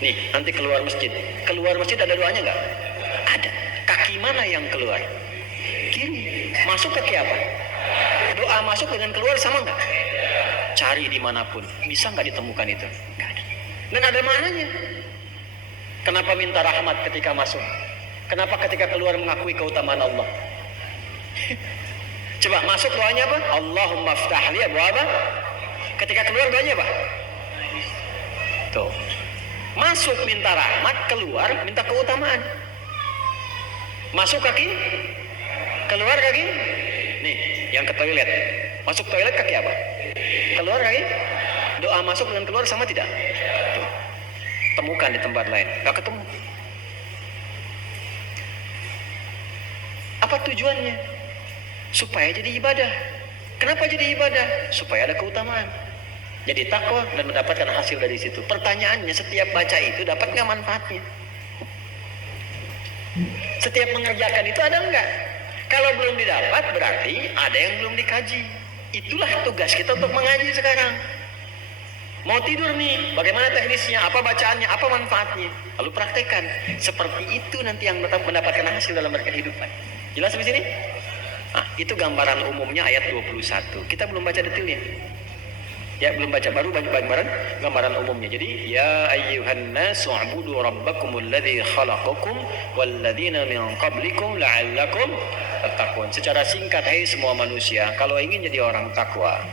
Nih, nanti keluar masjid. Keluar masjid ada doanya nggak? Ada. Kaki mana yang keluar? Kiri. Masuk kaki apa? Doa masuk dengan keluar sama nggak? Cari dimanapun. Bisa nggak ditemukan itu? Nggak ada. Dan ada maknanya. Kenapa minta rahmat ketika masuk? Kenapa ketika keluar mengakui keutamaan Allah? Coba masuk doanya apa? Allahumma ftah li abwaaba. Ketika keluar doanya apa? Tuh. Masuk minta rahmat, keluar minta keutamaan. Masuk kaki, keluar kaki. Nih, yang ke toilet. Masuk toilet kaki apa? Keluar kaki. Doa masuk dengan keluar sama tidak? Tuh. Temukan di tempat lain, nggak ketemu. Apa tujuannya? Supaya jadi ibadah. Kenapa jadi ibadah? Supaya ada keutamaan. Jadi takwa dan mendapatkan hasil dari situ. Pertanyaannya, setiap baca itu dapat nggak manfaatnya? Setiap mengerjakan itu ada nggak? Kalau belum didapat, berarti ada yang belum dikaji. Itulah tugas kita untuk mengaji sekarang. Mau tidur nih, bagaimana teknisnya, apa bacaannya, apa manfaatnya? Lalu praktekkan. Seperti itu nanti yang tetap mendapatkan hasil dalam berkehidupan. Jelas di sini? Nah, itu gambaran umumnya ayat 21. Kita belum baca detailnya. Ya, belum baca, baru gambaran umumnya. Jadi ya ayyuhan nasu u'budu rabbakumul ladzi khalaqakum walladzina min qablikum la'allakum tattaqun. Secara singkat, hai semua manusia, kalau ingin jadi orang takwa,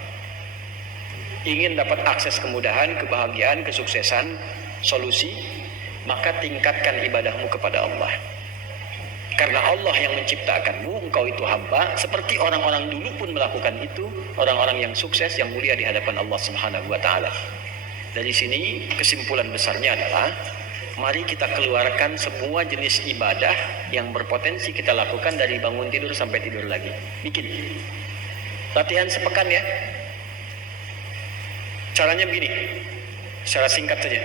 ingin dapat akses kemudahan, kebahagiaan, kesuksesan, solusi, maka tingkatkan ibadahmu kepada Allah. Karena Allah yang menciptakanmu, engkau itu hamba, seperti orang-orang dulu pun melakukan itu, orang-orang yang sukses, yang mulia di hadapan Allah Subhanahu wa taala. Dari sini kesimpulan besarnya adalah mari kita keluarkan semua jenis ibadah yang berpotensi kita lakukan dari bangun tidur sampai tidur lagi. Bikin latihan sepekan ya. Caranya begini, secara singkat saja.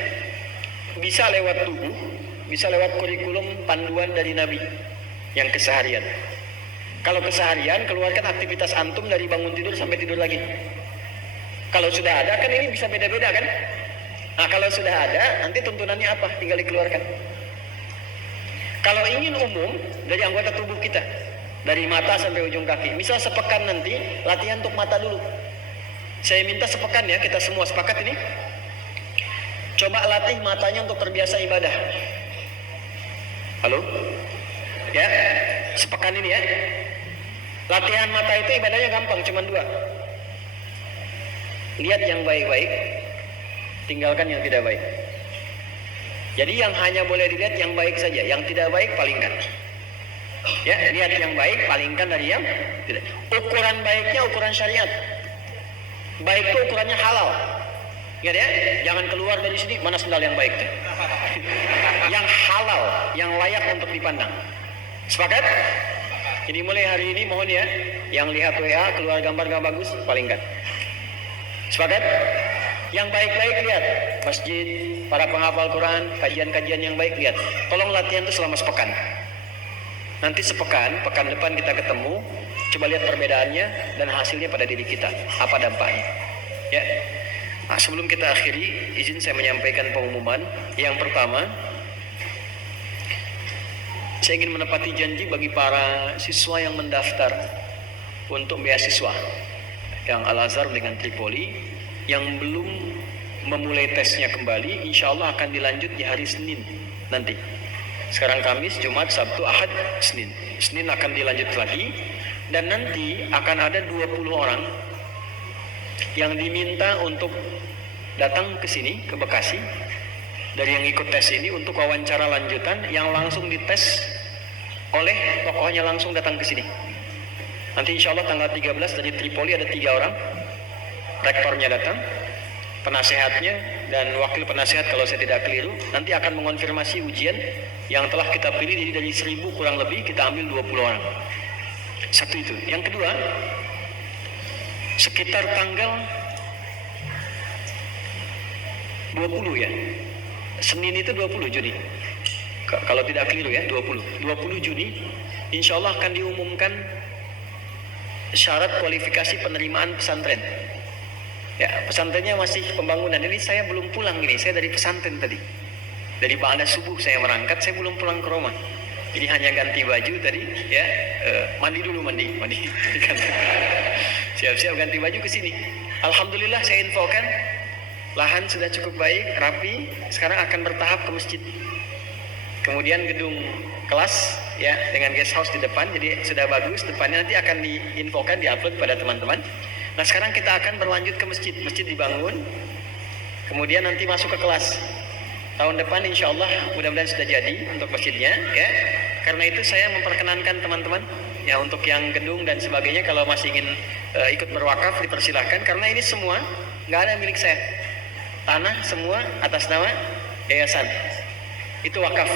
Bisa lewat tubuh, bisa lewat kurikulum panduan dari Nabi yang keseharian. Kalau keseharian, keluarkan aktivitas antum dari bangun tidur sampai tidur lagi. Kalau sudah ada, kan ini bisa beda-beda kan? Nah, kalau sudah ada, nanti tuntunannya apa? Tinggal dikeluarkan. Kalau ingin umum, dari anggota tubuh kita, dari mata sampai ujung kaki. Misal sepekan nanti, latihan untuk mata dulu. Saya minta sepekan ya, kita semua sepakat ini. Coba latih matanya untuk terbiasa ibadah. Halo? Ya, sepekan ini ya. Latihan mata itu ibadahnya gampang, cuma 2. Lihat yang baik-baik, tinggalkan yang tidak baik. Jadi yang hanya boleh dilihat yang baik saja, yang tidak baik palingkan. Ya, lihat yang baik, palingkan dari yang tidak. Ukuran baiknya ukuran syariat. Baik itu ukurannya halal. Ingat ya, jangan keluar dari sini, mana sendal yang baik tuh. Yang halal, yang layak untuk dipandang. Sepakat? Jadi mulai hari ini mohon ya, yang lihat WA keluar gambar gak bagus, palingkan. Sepakat? Yang baik-baik lihat, masjid, para penghafal Quran, kajian-kajian yang baik lihat. Tolong latihan itu selama sepekan. Nanti sepekan, pekan depan kita ketemu, coba lihat perbedaannya dan hasilnya pada diri kita. Apa dampaknya? Ya. Nah, sebelum kita akhiri, izin saya menyampaikan pengumuman. Yang pertama, saya ingin menepati janji bagi para siswa yang mendaftar untuk beasiswa yang Al-Azhar dengan Tripoli, yang belum memulai tesnya kembali, insya Allah akan dilanjut di hari Senin nanti. Sekarang Kamis, Jumat, Sabtu, Ahad, Senin. Senin akan dilanjut lagi, dan nanti akan ada 20 orang yang diminta untuk datang ke sini, ke Bekasi, dari yang ikut tes ini untuk wawancara lanjutan yang langsung dites oleh tokohnya, langsung datang ke sini. Nanti insya Allah tanggal 13 dari Tripoli ada 3 orang, rektornya datang, penasehatnya dan wakil penasehat kalau saya tidak keliru, nanti akan mengonfirmasi ujian yang telah kita pilih. Jadi dari 1000 kurang lebih kita ambil 20 orang. Satu itu. Yang kedua, sekitar tanggal 20 ya, Senin itu 20 Juni, kalau tidak keliru ya, 20 Juni insya Allah akan diumumkan syarat kualifikasi penerimaan pesantren. Ya, pesantrennya masih pembangunan. Ini saya belum pulang ini, saya dari pesantren tadi. Dari ba'da subuh saya berangkat, saya belum pulang ke rumah. Jadi hanya ganti baju tadi, ya, mandi dulu, mandi. Siap-siap ganti baju ke sini. Alhamdulillah saya infokan, lahan sudah cukup baik, rapi. Sekarang akan bertahap ke masjid. Kemudian gedung kelas, ya, dengan guest house di depan, jadi sudah bagus. Depannya nanti akan diinfokan, diupload pada teman-teman. Nah sekarang kita akan berlanjut ke masjid. Masjid dibangun, kemudian nanti masuk ke kelas. Tahun depan insya Allah mudah-mudahan sudah jadi untuk masjidnya, ya. Karena itu saya memperkenankan teman-teman, ya, untuk yang gedung dan sebagainya, kalau masih ingin ikut berwakaf dipersilahkan. Karena ini semua nggak ada milik saya, tanah semua atas nama yayasan, itu wakaf.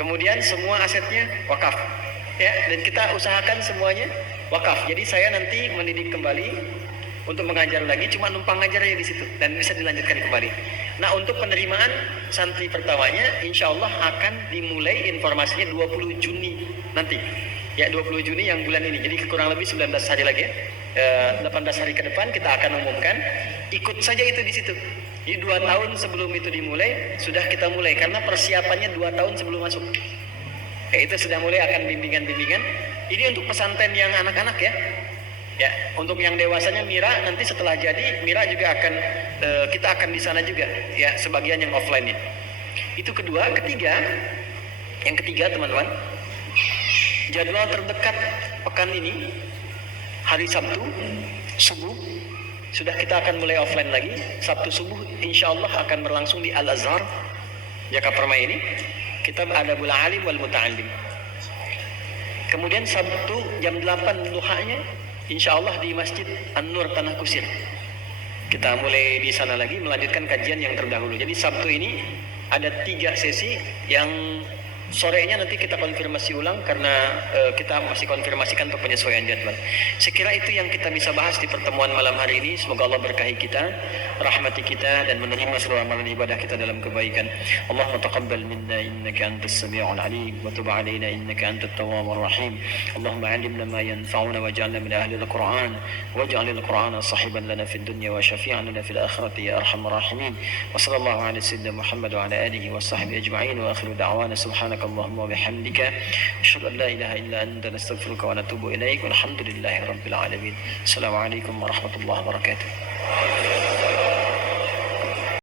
Kemudian semua asetnya wakaf, ya, dan kita usahakan semuanya wakaf. Jadi saya nanti mendidik kembali untuk mengajar lagi, cuma numpang ngajar aja di situ dan bisa dilanjutkan kembali. Nah, untuk penerimaan santri pertamanya insya Allah akan dimulai informasinya 20 Juni nanti. Ya, 20 Juni yang bulan ini. Jadi kurang lebih 19 hari lagi ya. 18 hari ke depan kita akan umumkan. Ikut saja itu di situ. Jadi 2 tahun sebelum itu dimulai sudah kita mulai, karena persiapannya 2 tahun sebelum masuk. Ya, itu sudah mulai akan bimbingan-bimbingan. Ini untuk pesantren yang anak-anak ya. Ya, untuk yang dewasanya Mira nanti setelah jadi Mira juga akan kita akan di sana juga ya, sebagian yang offline-nya. Itu kedua. Yang ketiga teman-teman, jadwal terdekat pekan ini hari Sabtu subuh sudah kita akan mulai offline lagi. Sabtu subuh insya Allah akan berlangsung di Al Azhar Jakarta ini. Kita ada Bul Alim wal Muta'allim. Kemudian Sabtu jam 8 duhanya insya Allah di Masjid An-Nur Tanah Kusir. Kita mulai di sana lagi melanjutkan kajian yang terdahulu. Jadi Sabtu ini ada 3 sesi, yang sorenya nanti kita konfirmasi ulang karena kita masih konfirmasikan untuk penyesuaian jadwal. Sekira itu yang kita bisa bahas di pertemuan malam hari ini. Semoga Allah berkahi kita, rahmati kita, dan menerima seluruh amalan ibadah kita dalam kebaikan. Allahumma taqabbal minna innaka antas sami'ul alim wa tub 'alaina innaka antat tawwabur rahim. Allahumma 'allimna ma yanfa'una waj'alna min ahli al-Qur'an waj'al al-Qur'ana sahiban lana fid dunya wa syafi'an lana fil akhirati ya arhamar rahimin. Wa sallallahu ala sayyidina Muhammad wa ala alihi wa sahbihi ajma'in wa akhiru da'wana subhanaka Allahumma bihamdika asyhadu an la ilaha illa anta nastaghfiruka wa natubu ilaik walhamdulillahi rabbil alamin. Assalamualaikum warahmatullahi wabarakatuh.